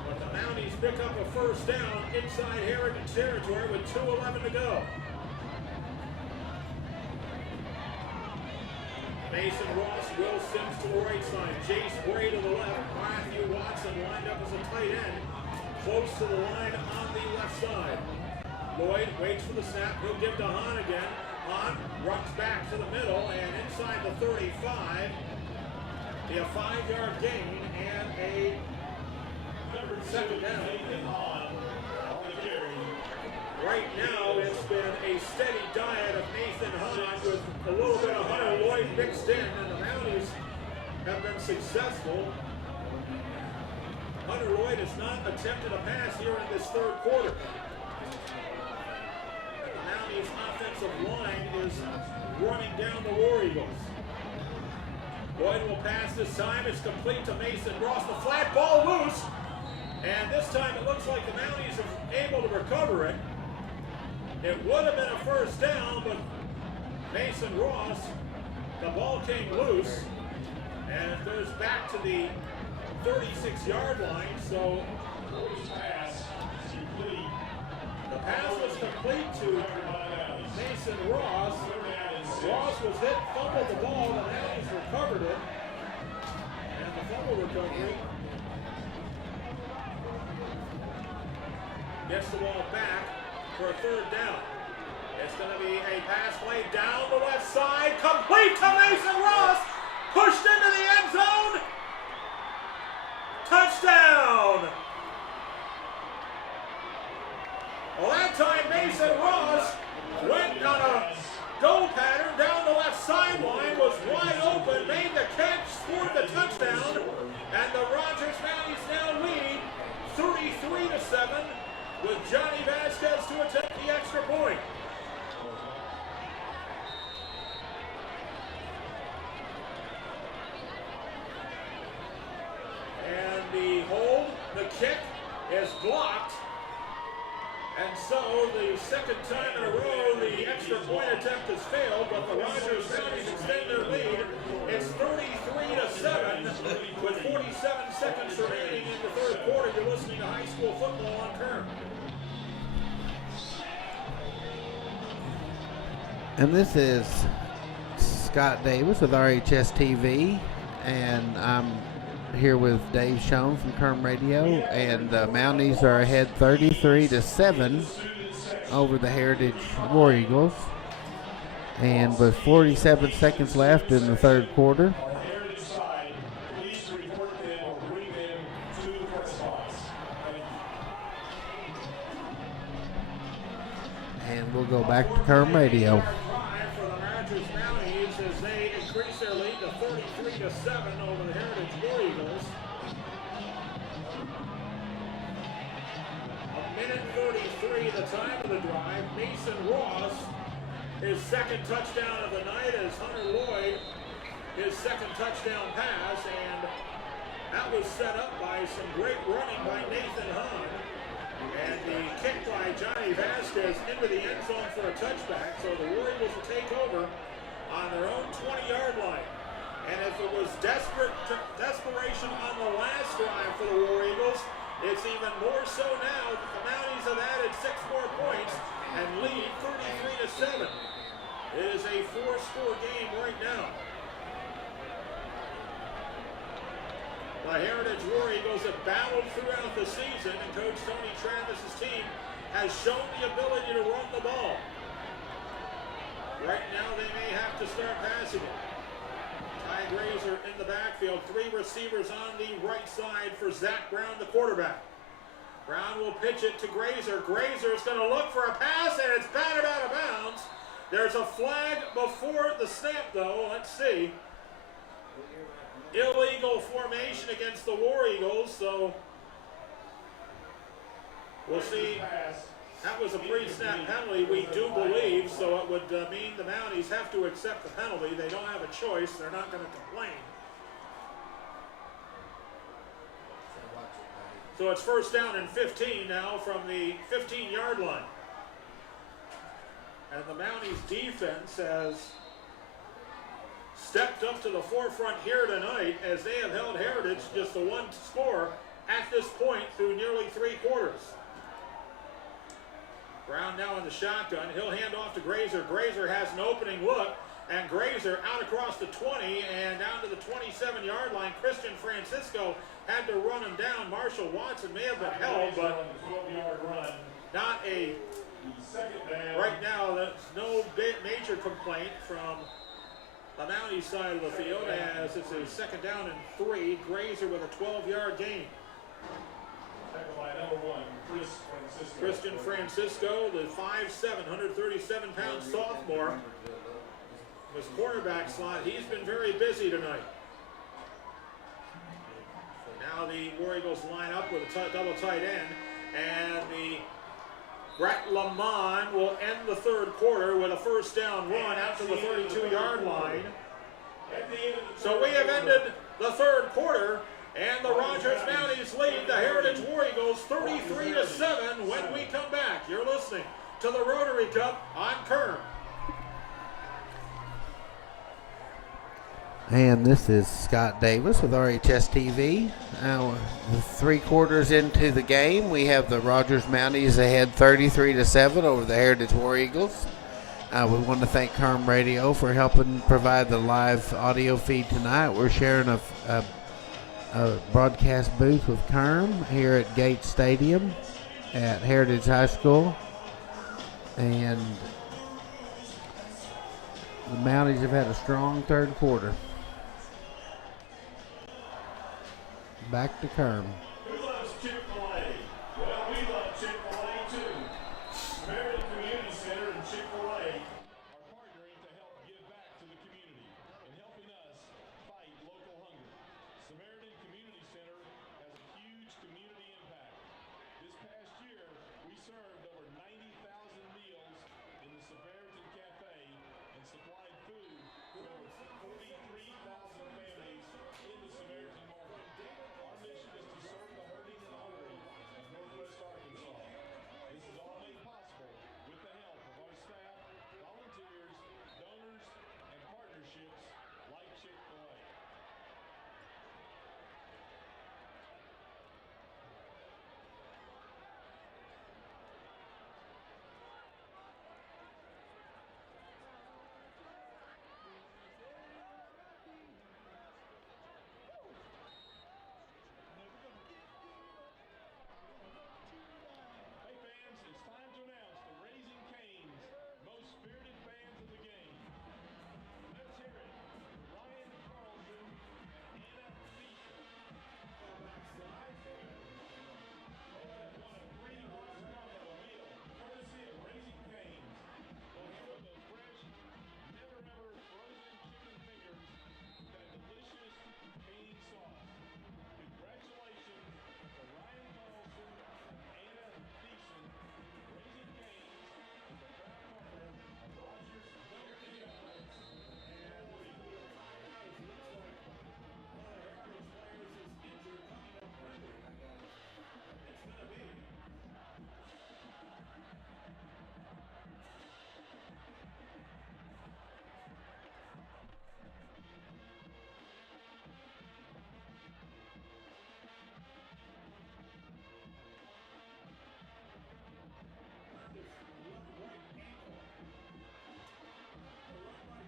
But the Mounties pick up a first down inside Heritage territory with 2:11 to go. Mason Ross, Will Sims to the right side, Jace Bray to the left, Matthew Watson lined up as a tight end, close to the line on the left side. Lloyd waits for the snap, he'll give to Hahn again. Hahn runs back to the middle and inside the 35. Be a 5-yard gain and a second down. Right now, it's been a steady diet of Nathan Hahn with a little bit of Hunter Lloyd mixed in, and the Mounties have been successful. Hunter Lloyd has not attempted a pass here in this third quarter. And the Mounties' offensive line is running down the War Eagles. Lloyd will pass this time. It's complete to Mason Ross. The flat ball loose. And this time it looks like the Mounties are able to recover it. It would have been a first down, but Mason Ross, the ball came loose. And it goes back to the 36-yard line. So the pass was complete to Mason Ross. Ross was hit, fumbled the ball, the Mounties recovered it. And the fumble recovery gets the ball back for a third down. It's going to be a pass play down the left side, complete to Mason Ross, pushed into the end zone. Touchdown! Well, that time Mason Ross went on a go pattern down the left sideline, was wide open, made the catch, scored the touchdown, and the Rogers Mounties now lead 33-7 with Johnny Vasquez to attempt the extra point. And the hold, the kick is blocked. And so the second time in a row, the extra point attempt has failed, but the Rogers Mounties extend their lead. It's 33-7 with 47 seconds remaining in the third quarter. You're listening to high school football on Kern. And this is Scott Davis with RHS TV, and I'm here with Dave Schoen from Kern Radio, and the Mounties are ahead 33-7 over the Heritage War Eagles, and with 47 seconds left in the third quarter. And we'll go back to Kern Radio. As they increase their lead to 33-7 over the Heritage War Eagles. A minute 33, the time of the drive. Mason Ross, his second touchdown of the night, as Hunter Lloyd, his second touchdown pass, and that was set up by some great running by Nathan Hahn. And the kick by Johnny Vasquez into the end zone for a touchback. So the War Eagles will take over on their own 20-yard line. And if it was desperation on the last drive for the War Eagles, it's even more so now that the Mounties have added 6 more points and lead 33-7. It is a 4-score game right now. The Heritage War Eagles have battled throughout the season, and Coach Tony Travis's team has shown the ability to run the ball. Right now, they may have to start passing it. Ty Grazer in the backfield. 3 receivers on the right side for Zach Brown, the quarterback. Brown will pitch it to Grazer. Grazer is going to look for a pass, and it's batted out of bounds. There's a flag before the snap, though. Let's see. Illegal formation against the War Eagles, so We'll see. That was a pre-snap penalty, we do believe, so it would mean the Mounties have to accept the penalty. They don't have a choice. They're not going to complain. So it's first down and 15 now from the 15-yard line. And the Mounties defense has stepped up to the forefront here tonight as they have held Heritage just the one score at this point through nearly 3 quarters. Brown now in the shotgun. He'll hand off to Grazer. Grazer has an opening look, and Grazer out across the 20 and down to the 27-yard line. Christian Francisco had to run him down. Marshall Watson may have been held, but not a... Right now, there's no major complaint from the Mounties side of the field as it's a second down and 3. Grazer with a 12-yard gain. Christian Francisco, the 5'7", 137-pound sophomore. His cornerback slot, he's been very busy tonight. Now the War Eagles line up with a double tight end, and the Brett Lamont will end the third quarter with a first down run out to the 32-yard line. So we have ended the third quarter, and the Rogers Mounties lead the Heritage War Eagles 33-7 when we come back. You're listening to the Rotary Cup on Kern. And this is Scott Davis with RHS TV. Now, 3 quarters into the game, we have the Rogers Mounties ahead 33-7 over the Heritage War Eagles. We want to thank Kern Radio for helping provide the live audio feed tonight. We're sharing a broadcast booth with Kern here at Gates Stadium at Heritage High School. And the Mounties have had a strong third quarter. Back to Kern. Who loves Chick-fil-A? Well, we love Chick-fil-A too. Samaritan Community Center and Chick-fil-A are partnering to help give back to the community and helping us fight local hunger. Samaritan Community Center has a huge community impact. This past year, we served over 90,000 meals in the Samaritan Cafe and supplied food to over 43,000 families in the Samaritan market. Our mission is to serve the hurting and hungry of Northwest Arkansas. This is all made possible with the help of our staff, volunteers, donors, and partnerships like Chick-fil-A. Hey fans, it's time to announce the Raising Cane's most spirited fans of the game. Let's hear it. Ryan Carlson and Anna Beecher. They have won a 3-horse combo meal courtesy of Raising Cane's. They'll handle those fresh, never ever frozen chicken fingers with that delicious cane sauce. Congratulations to Ryan Carlson and Anna Beeson. Raising Cane's is a proud partner of Rogers Rotary Cup and War Eagles.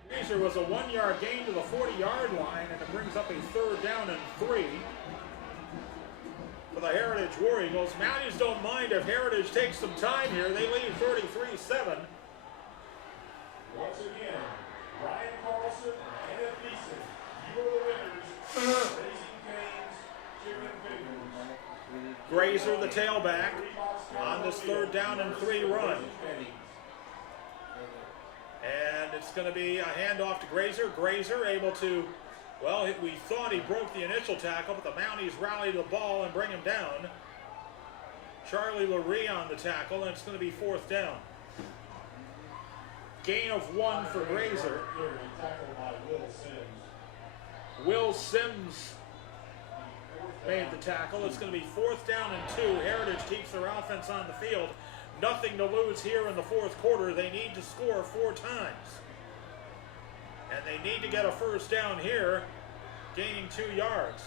Grazer was a 1-yard gain to the 40-yard line, and it brings up a third down and 3 for the Heritage War Eagles. Mounties don't mind if Heritage takes some time here. They lead 33-7. Once again, Ryan Carlson and Anna Beeson, you are the winners. Raising Cane's chicken fingers. Grazer, the tailback, on this third down and 3 run. And it's going to be a handoff to Grazer. Grazer able to, well, we thought he broke the initial tackle, but the Mounties rally the ball and bring him down. Charlie Lurie on the tackle, and it's going to be 4th down. Gain of 1 for Grazer. Will Sims made the tackle. It's going to be 4th down and 2. Heritage keeps their offense on the field. Nothing to lose here in the 4th quarter. They need to score 4 times. And they need to get a 1st down here, gaining 2 yards.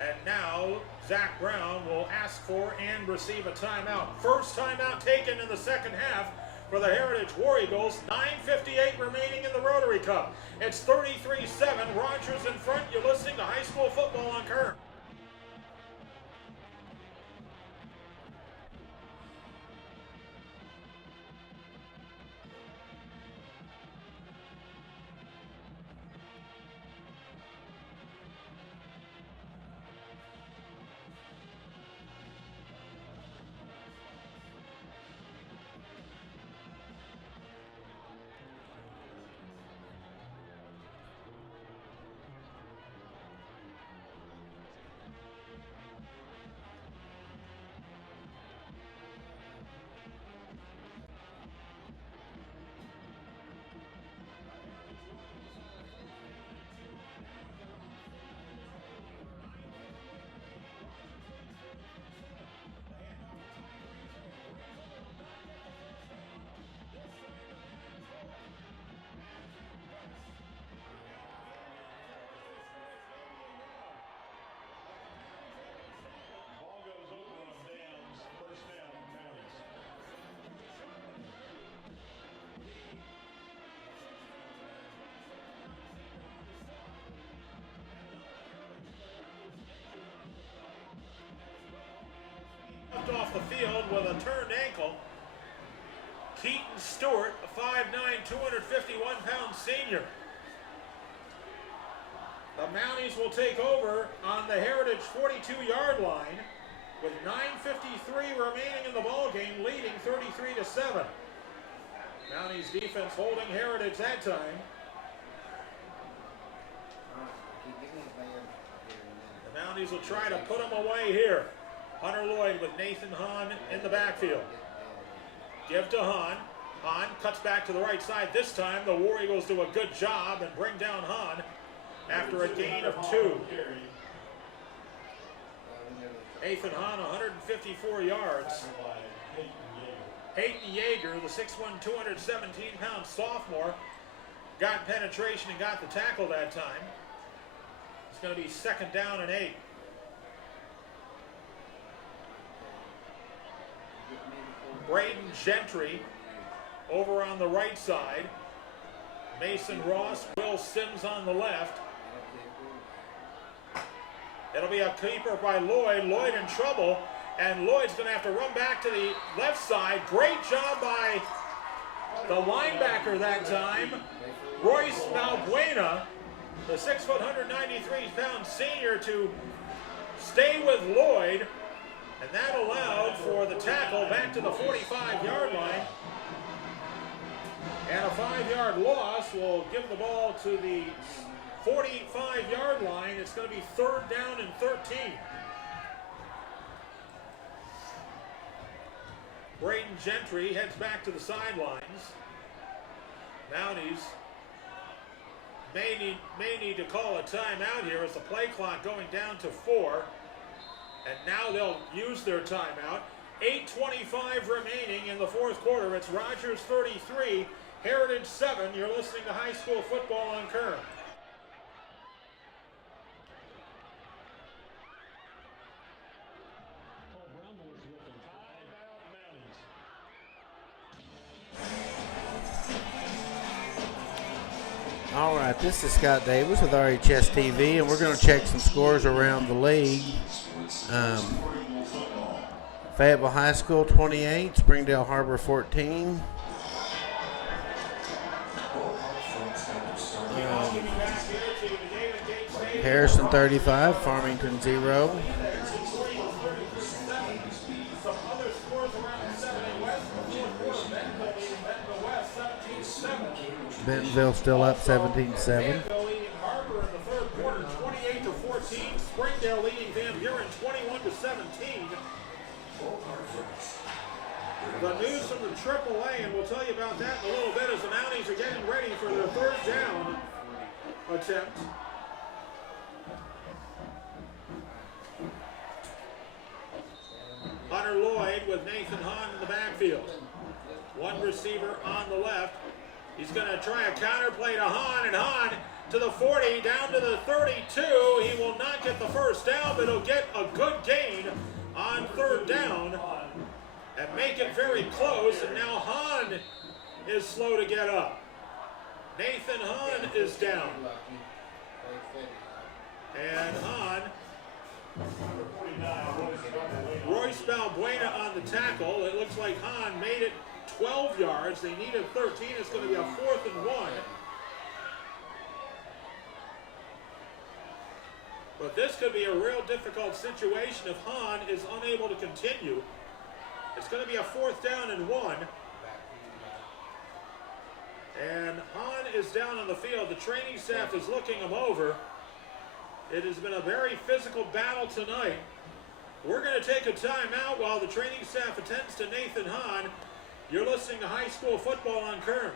And now Zach Brown will ask for and receive a timeout. First timeout taken in the second half for the Heritage War Eagles. 9:58 remaining in the Rotary Cup. It's 33-7. Rogers in front. You're listening to high school football on Kern. Ball goes over on downs. First down, Mounties. Left off the field with a turned ankle. Keaton Stewart, a 5'9", 251-pound senior. The Mounties will take over on the Heritage 42-yard line with 9:53 remaining in the ball game, leading 33-7. Mounties defense holding Heritage that time. The Mounties will try to put them away here. Hunter Lloyd with Nathan Hahn in the backfield. Give to Hahn. Hahn cuts back to the right side. This time the War Eagles do a good job and bring down Hahn after a gain of 2. Nathan Hahn, 154 yards. Hayden Yeager, the 6'1", 217-pound sophomore, got penetration and got the tackle that time. It's going to be 2nd down and 8. Braden Gentry over on the right side. Mason Ross, Will Sims on the left. It'll be a keeper by Lloyd. Lloyd in trouble, and Lloyd's going to have to run back to the left side. Great job by the linebacker that time, Royce Malbuena, the 6', 193-pound senior, to stay with Lloyd. And that allowed for the tackle back to the 45-yard line. And a 5-yard loss will give the ball to the 45-yard line. It's going to be 3rd down and 13. Braden Gentry heads back to the sidelines. Mounties may need to call a timeout here as the play clock going down to 4. And now they'll use their timeout. 8:25 remaining in the 4th quarter. It's Rogers 33, Heritage 7. You're listening to high school football on Kern. All right, this is Scott Davis with RHS TV, and we're going to check some scores around the league. Fayetteville High School 28, Springdale Harbor 14. Harrison 35, Farmington 0. Bentonville still up 17-7. Harbor in the 3rd quarter, 28-14. Springdale leading Van Buren 21-17. The news from the AAA, and we'll tell you about that in a little bit as the Mounties are getting ready for their third down attempt. Hunter Lloyd with Nathan Hahn in the backfield. One receiver on the left. He's going to try a counter play to Hahn, and Hahn to the 40, down to the 32. He will not get the first down, but he'll get a good gain on third down and make it very close. And now Hahn is slow to get up. Nathan Hahn is down. And Hahn, Royce Balbuena on the tackle. It looks like Hahn made it 12 yards. They needed 13. It's going to be a 4th and 1. But this could be a real difficult situation if Hahn is unable to continue. It's going to be a 4th down and 1. And Hahn is down on the field. The training staff is looking him over. It has been a very physical battle tonight. We're going to take a timeout while the training staff attends to Nathan Hahn. You're listening to High School Football on Kern.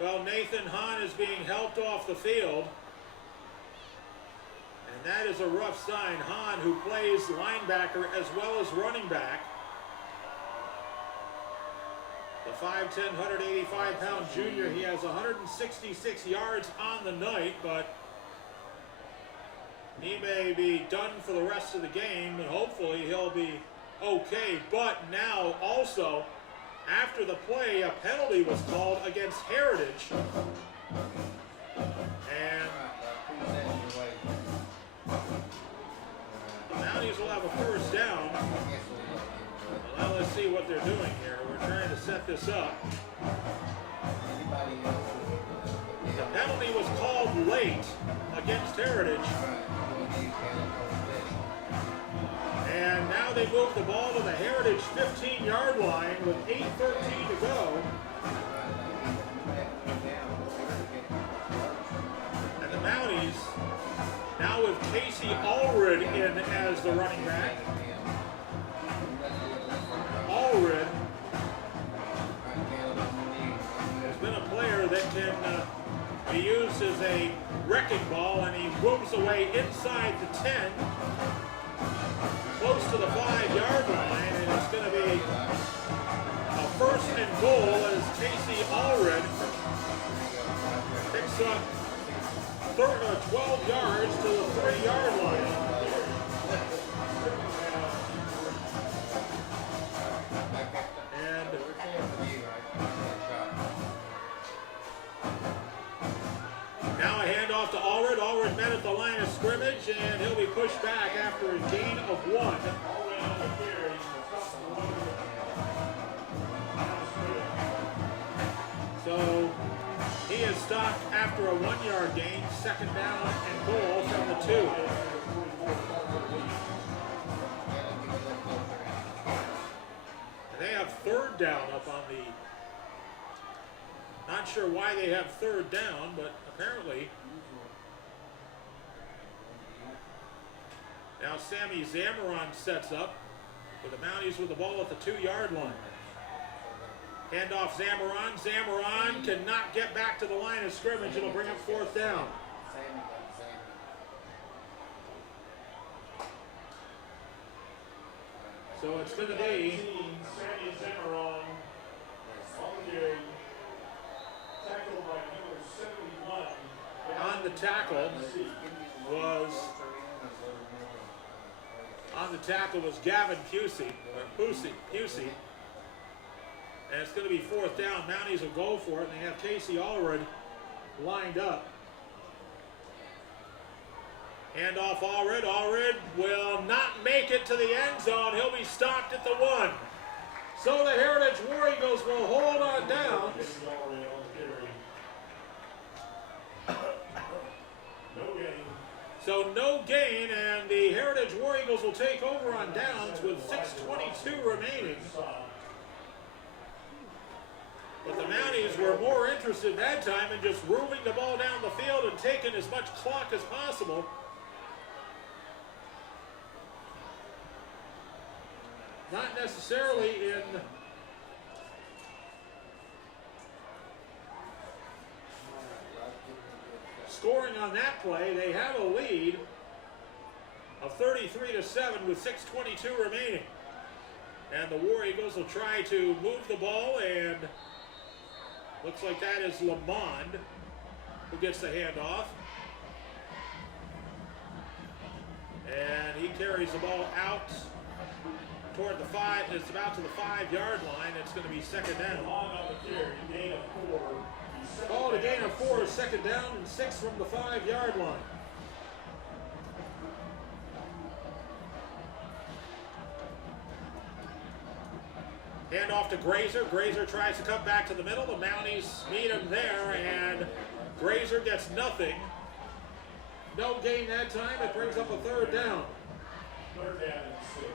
Well, Nathan Hahn is being helped off the field. And that is a rough sign. Hahn, who plays linebacker as well as running back. The 5'10", 185-pound junior, he has 166 yards on the night, but he may be done for the rest of the game, and hopefully he'll be okay. But now also, after the play, a penalty was called against Heritage. And the Mounties will have a first down. Well, now let's see what they're doing here. We're trying to set this up. The penalty was called late against Heritage. And now they move the ball to the Heritage 15-yard line with 8:13 to go. And the Mounties now with Casey Allred in as the running back. Allred has been a player that can be used as a wrecking ball, and he moves away inside the 10. Close to the 5-yard line, and it's going to be a 1st and goal as Casey Allred picks up 12 yards to the 3-yard line. And now a handoff to Allred. Allred met at the line of scrimmage, and he'll be pushed back after a gain of 1. So he is stopped after a 1-yard gain, 2nd down and goal from the 2. And they have 3rd down up on the... Not sure why they have 3rd down, but apparently. Now Sammy Zamaron sets up with the Mounties with the ball at the 2-yard line. Handoff Zamaron. Zamaron cannot get back to the line of scrimmage. It'll bring up 4th down. So it's going to be Sammy Zamaron on the carry. Tackled by number 71. on the tackle was Gavin Pusey. And it's going to be 4th down. Mounties will go for it, and they have Casey Allred lined up. Handoff Allred. Allred will not make it to the end zone. He'll be stopped at the 1. So the Heritage War Eagles will hold on downs. So no gain, and the Heritage War Eagles will take over on downs with 6:22 remaining. But the Mounties were more interested that time in just roving the ball down the field and taking as much clock as possible. Not necessarily in scoring on that play. They have a lead of 33-7 with 6:22 remaining. And the War Eagles will try to move the ball, and looks like that is Lamond who gets the handoff. And he carries the ball out toward the 5. It's about to the 5-yard line. It's going to be second down. Ball to gain of 4, second down and 6 from the 5-yard line. Hand off to Grazer. Grazer tries to come back to the middle. The Mounties meet him there, and Grazer gets nothing. No gain that time. It brings up a third down. Third down and 6.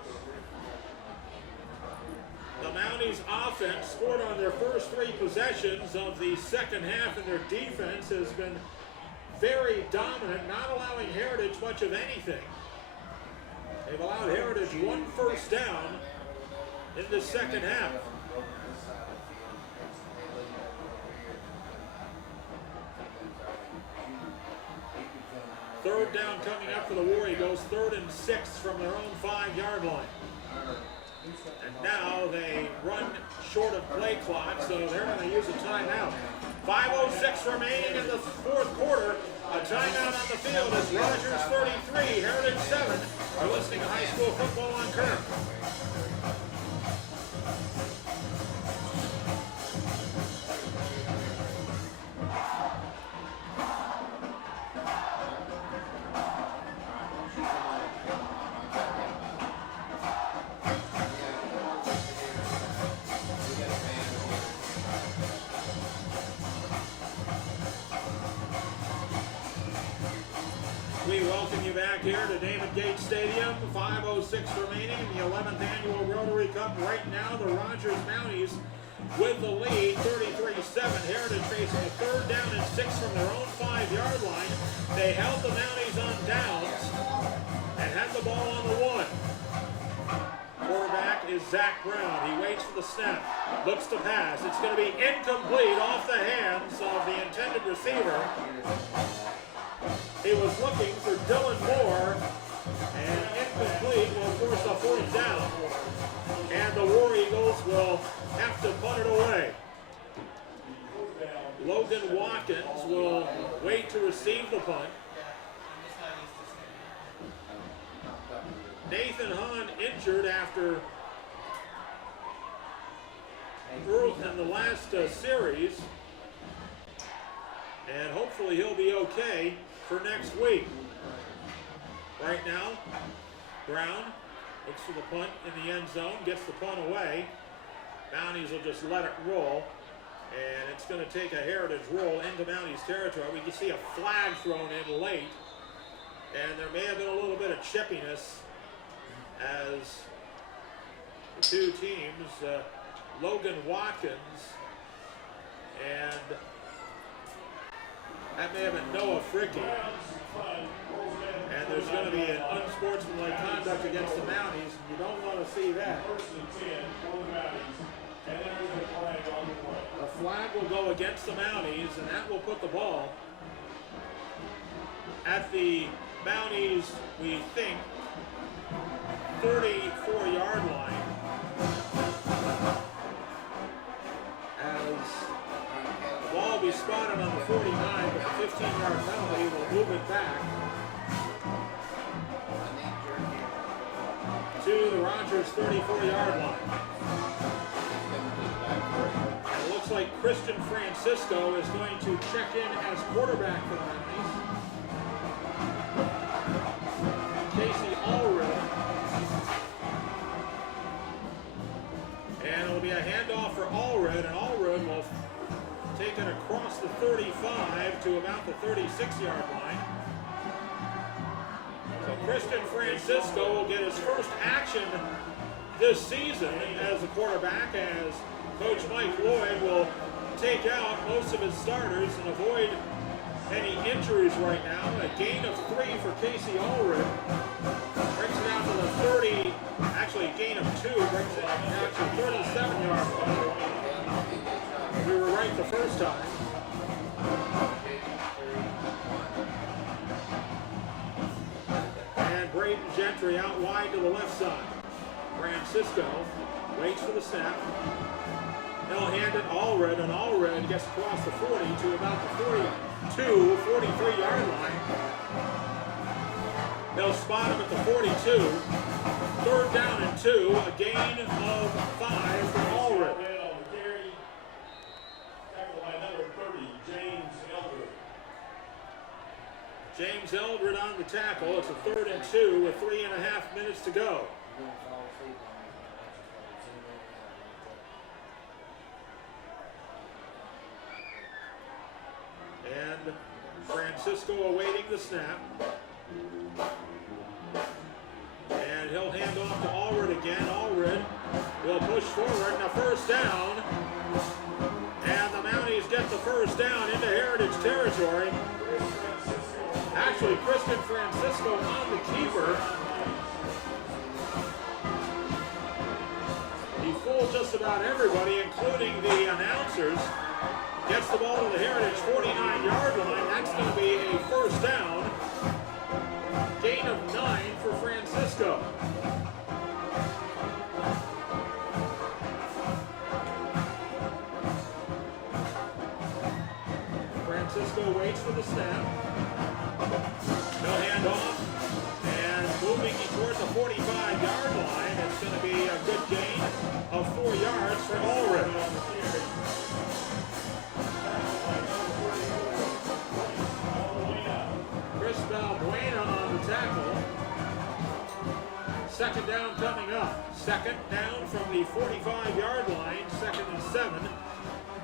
The Mounties offense scored on their first 3 possessions of the second half, and their defense has been very dominant, not allowing Heritage much of anything. They've allowed Heritage 1 first down in the second half. Third down coming up for the War Eagles, 3rd and 6 from their own 5-yard line. And now they run short of play clock, so they're going to use a timeout. 5:06 remaining in the 4th quarter. A timeout on the field is Rogers 33, Heritage 7. You're listening to high school football on Kerr. We welcome you back here to David Gates Stadium. 5:06 remaining in the 11th annual Rotary Cup. Right now, the Rogers Mounties with the lead, 33-7. Heritage facing a 3rd down and 6 from their own 5-yard line. They held the Mounties on downs and had the ball on the 1. Quarterback is Zach Brown. He waits for the snap, looks to pass. It's going to be incomplete off the hands of the intended receiver. He was looking for Dylan Moore, and incomplete will force a 4th down. And the War Eagles will have to punt it away. Logan Watkins will wait to receive the punt. Nathan Hahn injured after in the last series, and hopefully he'll be okay for next week. Right now, Brown looks for the punt in the end zone, gets the punt away. Mounties will just let it roll, and it's going to take a Heritage roll into Mounties territory. We can see a flag thrown in late, and there may have been a little bit of chippiness as the two teams, Logan Watkins and that may have been Noah Fricky. And there's going to be an unsportsmanlike conduct against the Mounties, and you don't want to see that. The flag will go against the Mounties, and that will put the ball at the Mounties, we think, 34-yard line. As the ball will be spotted on the 49, but the 15-yard penalty will move it back to the Rogers 34-yard line. And it looks like Christian Francisco is going to check in as quarterback for the Mounties. 35 to about the 36-yard line. So Christian Francisco will get his first action this season as a quarterback, as Coach Mike Lloyd will take out most of his starters and avoid any injuries right now. A gain of 3 for Casey Allred. Brings it out to the 30, actually a gain of 2, brings it out to 37-yard line. We were right the first time. And Braden Gentry out wide to the left side. Francisco waits for the snap. He'll hand it Allred, and Allred gets across the 40 to about the 42, 43-yard line. They'll spot him at the 42. 3rd down and 2, a gain of 5 for Allred. Tackled by number 30, James Eldred. James Eldred on the tackle. It's a 3rd and 2 with 3.5 minutes to go. And Francisco awaiting the snap. And he'll hand off to Allred again. Allred will push forward, and a first down. And the Mounties get the first down into Heritage territory. Actually, Christian Francisco on the keeper. He fooled just about everybody, including the announcers. Gets the ball to the Heritage 49-yard line. That's going to be a first down. Gain of 9 for Francisco. Francisco waits for the snap. He'll hand off. And moving towards the 45-yard line. It's going to be a good gain of 4 yards for Allred. Chris Balbuena on the tackle. 2nd down coming up. 2nd down from the 45-yard line. 2nd and 7.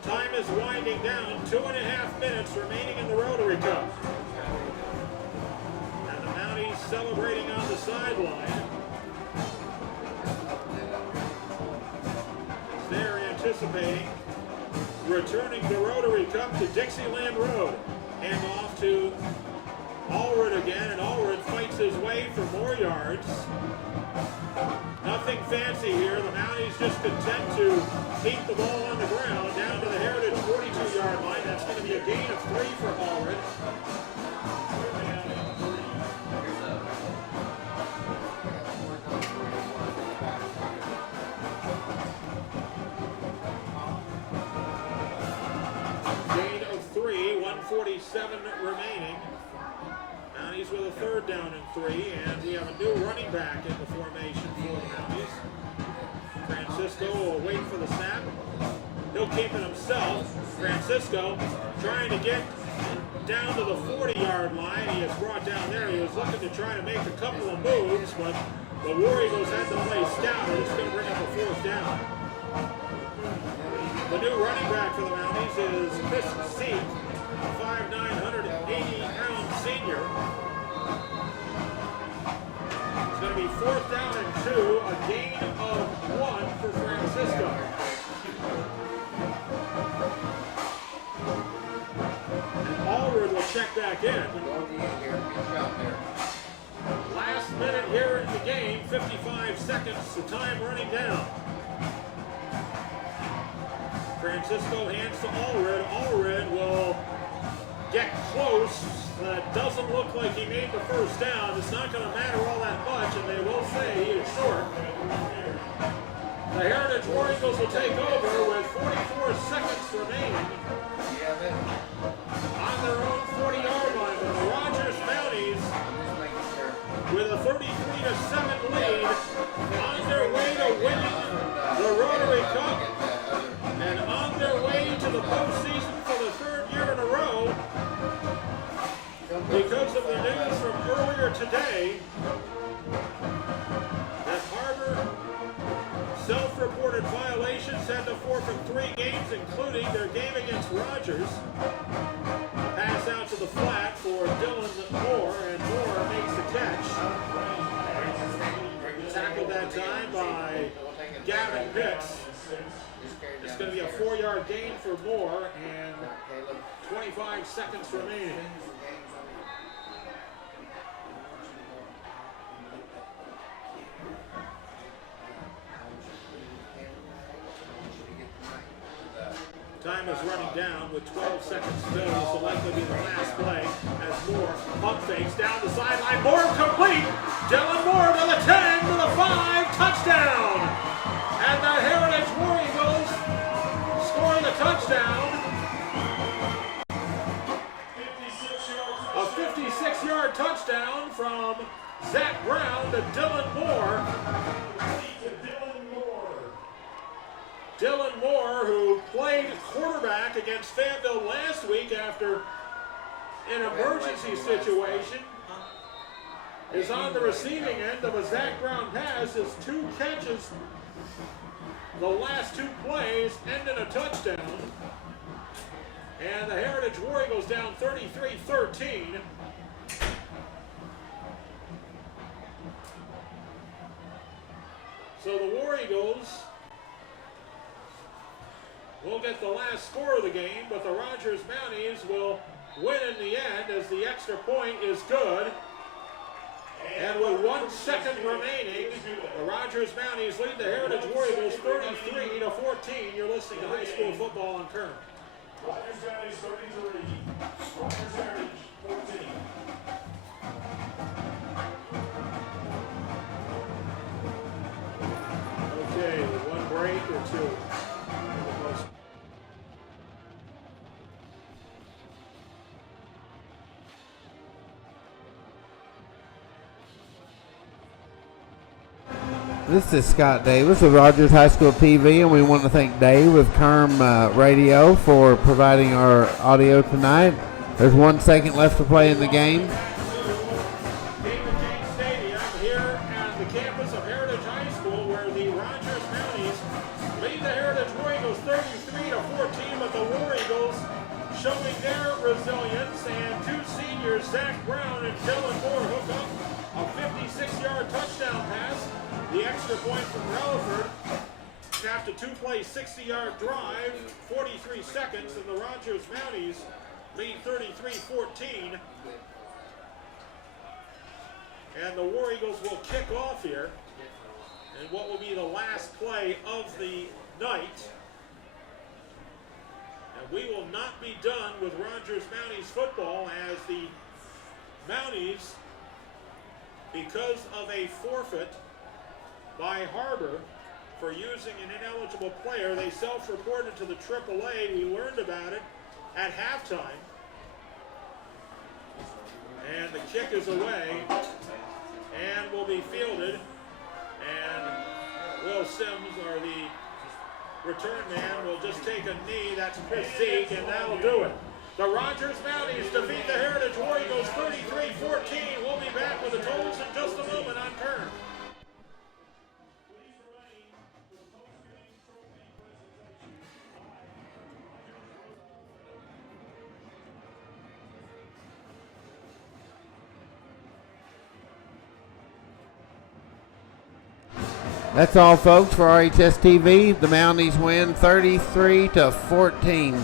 Time is winding down. 2.5 minutes remaining in the Rotary Cup. And the Mounties celebrating on the sideline. They're anticipating returning the Rotary Cup to Dixieland Road. Hand off to Allred again, and Allred fights his way for more yards. Nothing fancy here. The Mounties just content to keep the ball on the ground down to the Heritage 42-yard line. That's going to be a gain of 3 for Allred. Gain of 3, 1:47 remaining. Mounties with a 3rd down and 3, and we have a new running back in the formation for the Mounties. Francisco will wait for the snap. He'll keep it himself. Francisco trying to get down to the 40-yard line. He is brought down there. He was looking to try to make a couple of moves, but the War Eagles had to play scout. It's going to bring up a 4th down. The new running back for the Mounties is Chris Seek, a 5'9", 180-pound senior. It's going to be 4th down and 2, a gain of 1 for Francisco. And Allred will check back in. Last minute here in the game, 55 seconds, the time running down. Francisco hands to Allred. Allred will get close. That doesn't look like he made the first down. It's not going to matter all that much, and they will say he is short. The Heritage War Eagles will take over with 44 seconds remaining on their own 40-yard line. But the Rogers Mounties, with a 33-7 lead, on their way to winning the Rotary Cup and on their way to the postseason for the 3rd year in a row. Because of the news from earlier today that Harbor self-reported violations had to forfeit from 3 games, including their game against Rogers. Pass out to the flat for Dylan Moore, and Moore makes the catch. Tackled that time by Gavin Pitts. It's going to be a 4-yard gain for Moore, and 25 seconds remaining. Time is running down with 12 seconds to go. This will likely be the last play as Moore pump fakes down the sideline. Moore complete. Dylan Moore to the 10, to the 5, touchdown. And the Heritage War Eagles score the touchdown. A 56-yard touchdown from Zach Brown to Dylan Moore. Dylan Moore, who played quarterback against Fayetteville last week after an emergency situation, is on the receiving end of a Zach Brown pass. His 2 catches, the last 2 plays, end in a touchdown. And the Heritage War Eagles down 33-13. So the War Eagles will get the last score of the game, but the Rogers Mounties will win in the end as the extra point is good. And with 1 second remaining, the Rogers Mounties lead the Heritage War Eagles 33-14. You're listening to High School Football on Kern. Rogers Mounties 33, Rogers Heritage 14. Okay, 1 break or 2. This is Scott Davis with Rogers High School TV, and we want to thank Dave with Kerm Radio for providing our audio tonight. There's 1 second left to play in the game. David King Stadium here at the campus of Heritage High School, where the Rogers Mounties lead the Heritage War Eagles 33-14, but the War Eagles showing their resilience, and 2 seniors, Zach Brown and Dylan Moore, hook up a 56-yard touchdown pass. The extra point from Relaford after 2-play 60-yard drive, 43 seconds, and the Rogers Mounties lead 33-14. And the War Eagles will kick off here in what will be the last play of the night. And we will not be done with Rogers Mounties football as the Mounties, because of a forfeit by Harbor for using an ineligible player, they self-reported to the AAA. We learned about it at halftime. And the kick is away and will be fielded. And Will Sims, or the return man, will just take a knee. That's Chris Zeke, and that'll do it. The Rogers Mounties defeat the Heritage War Eagles 33-14. We'll be back with the totals in just a moment on Kern. That's all, folks, for RHS TV. The Mounties win 33-14.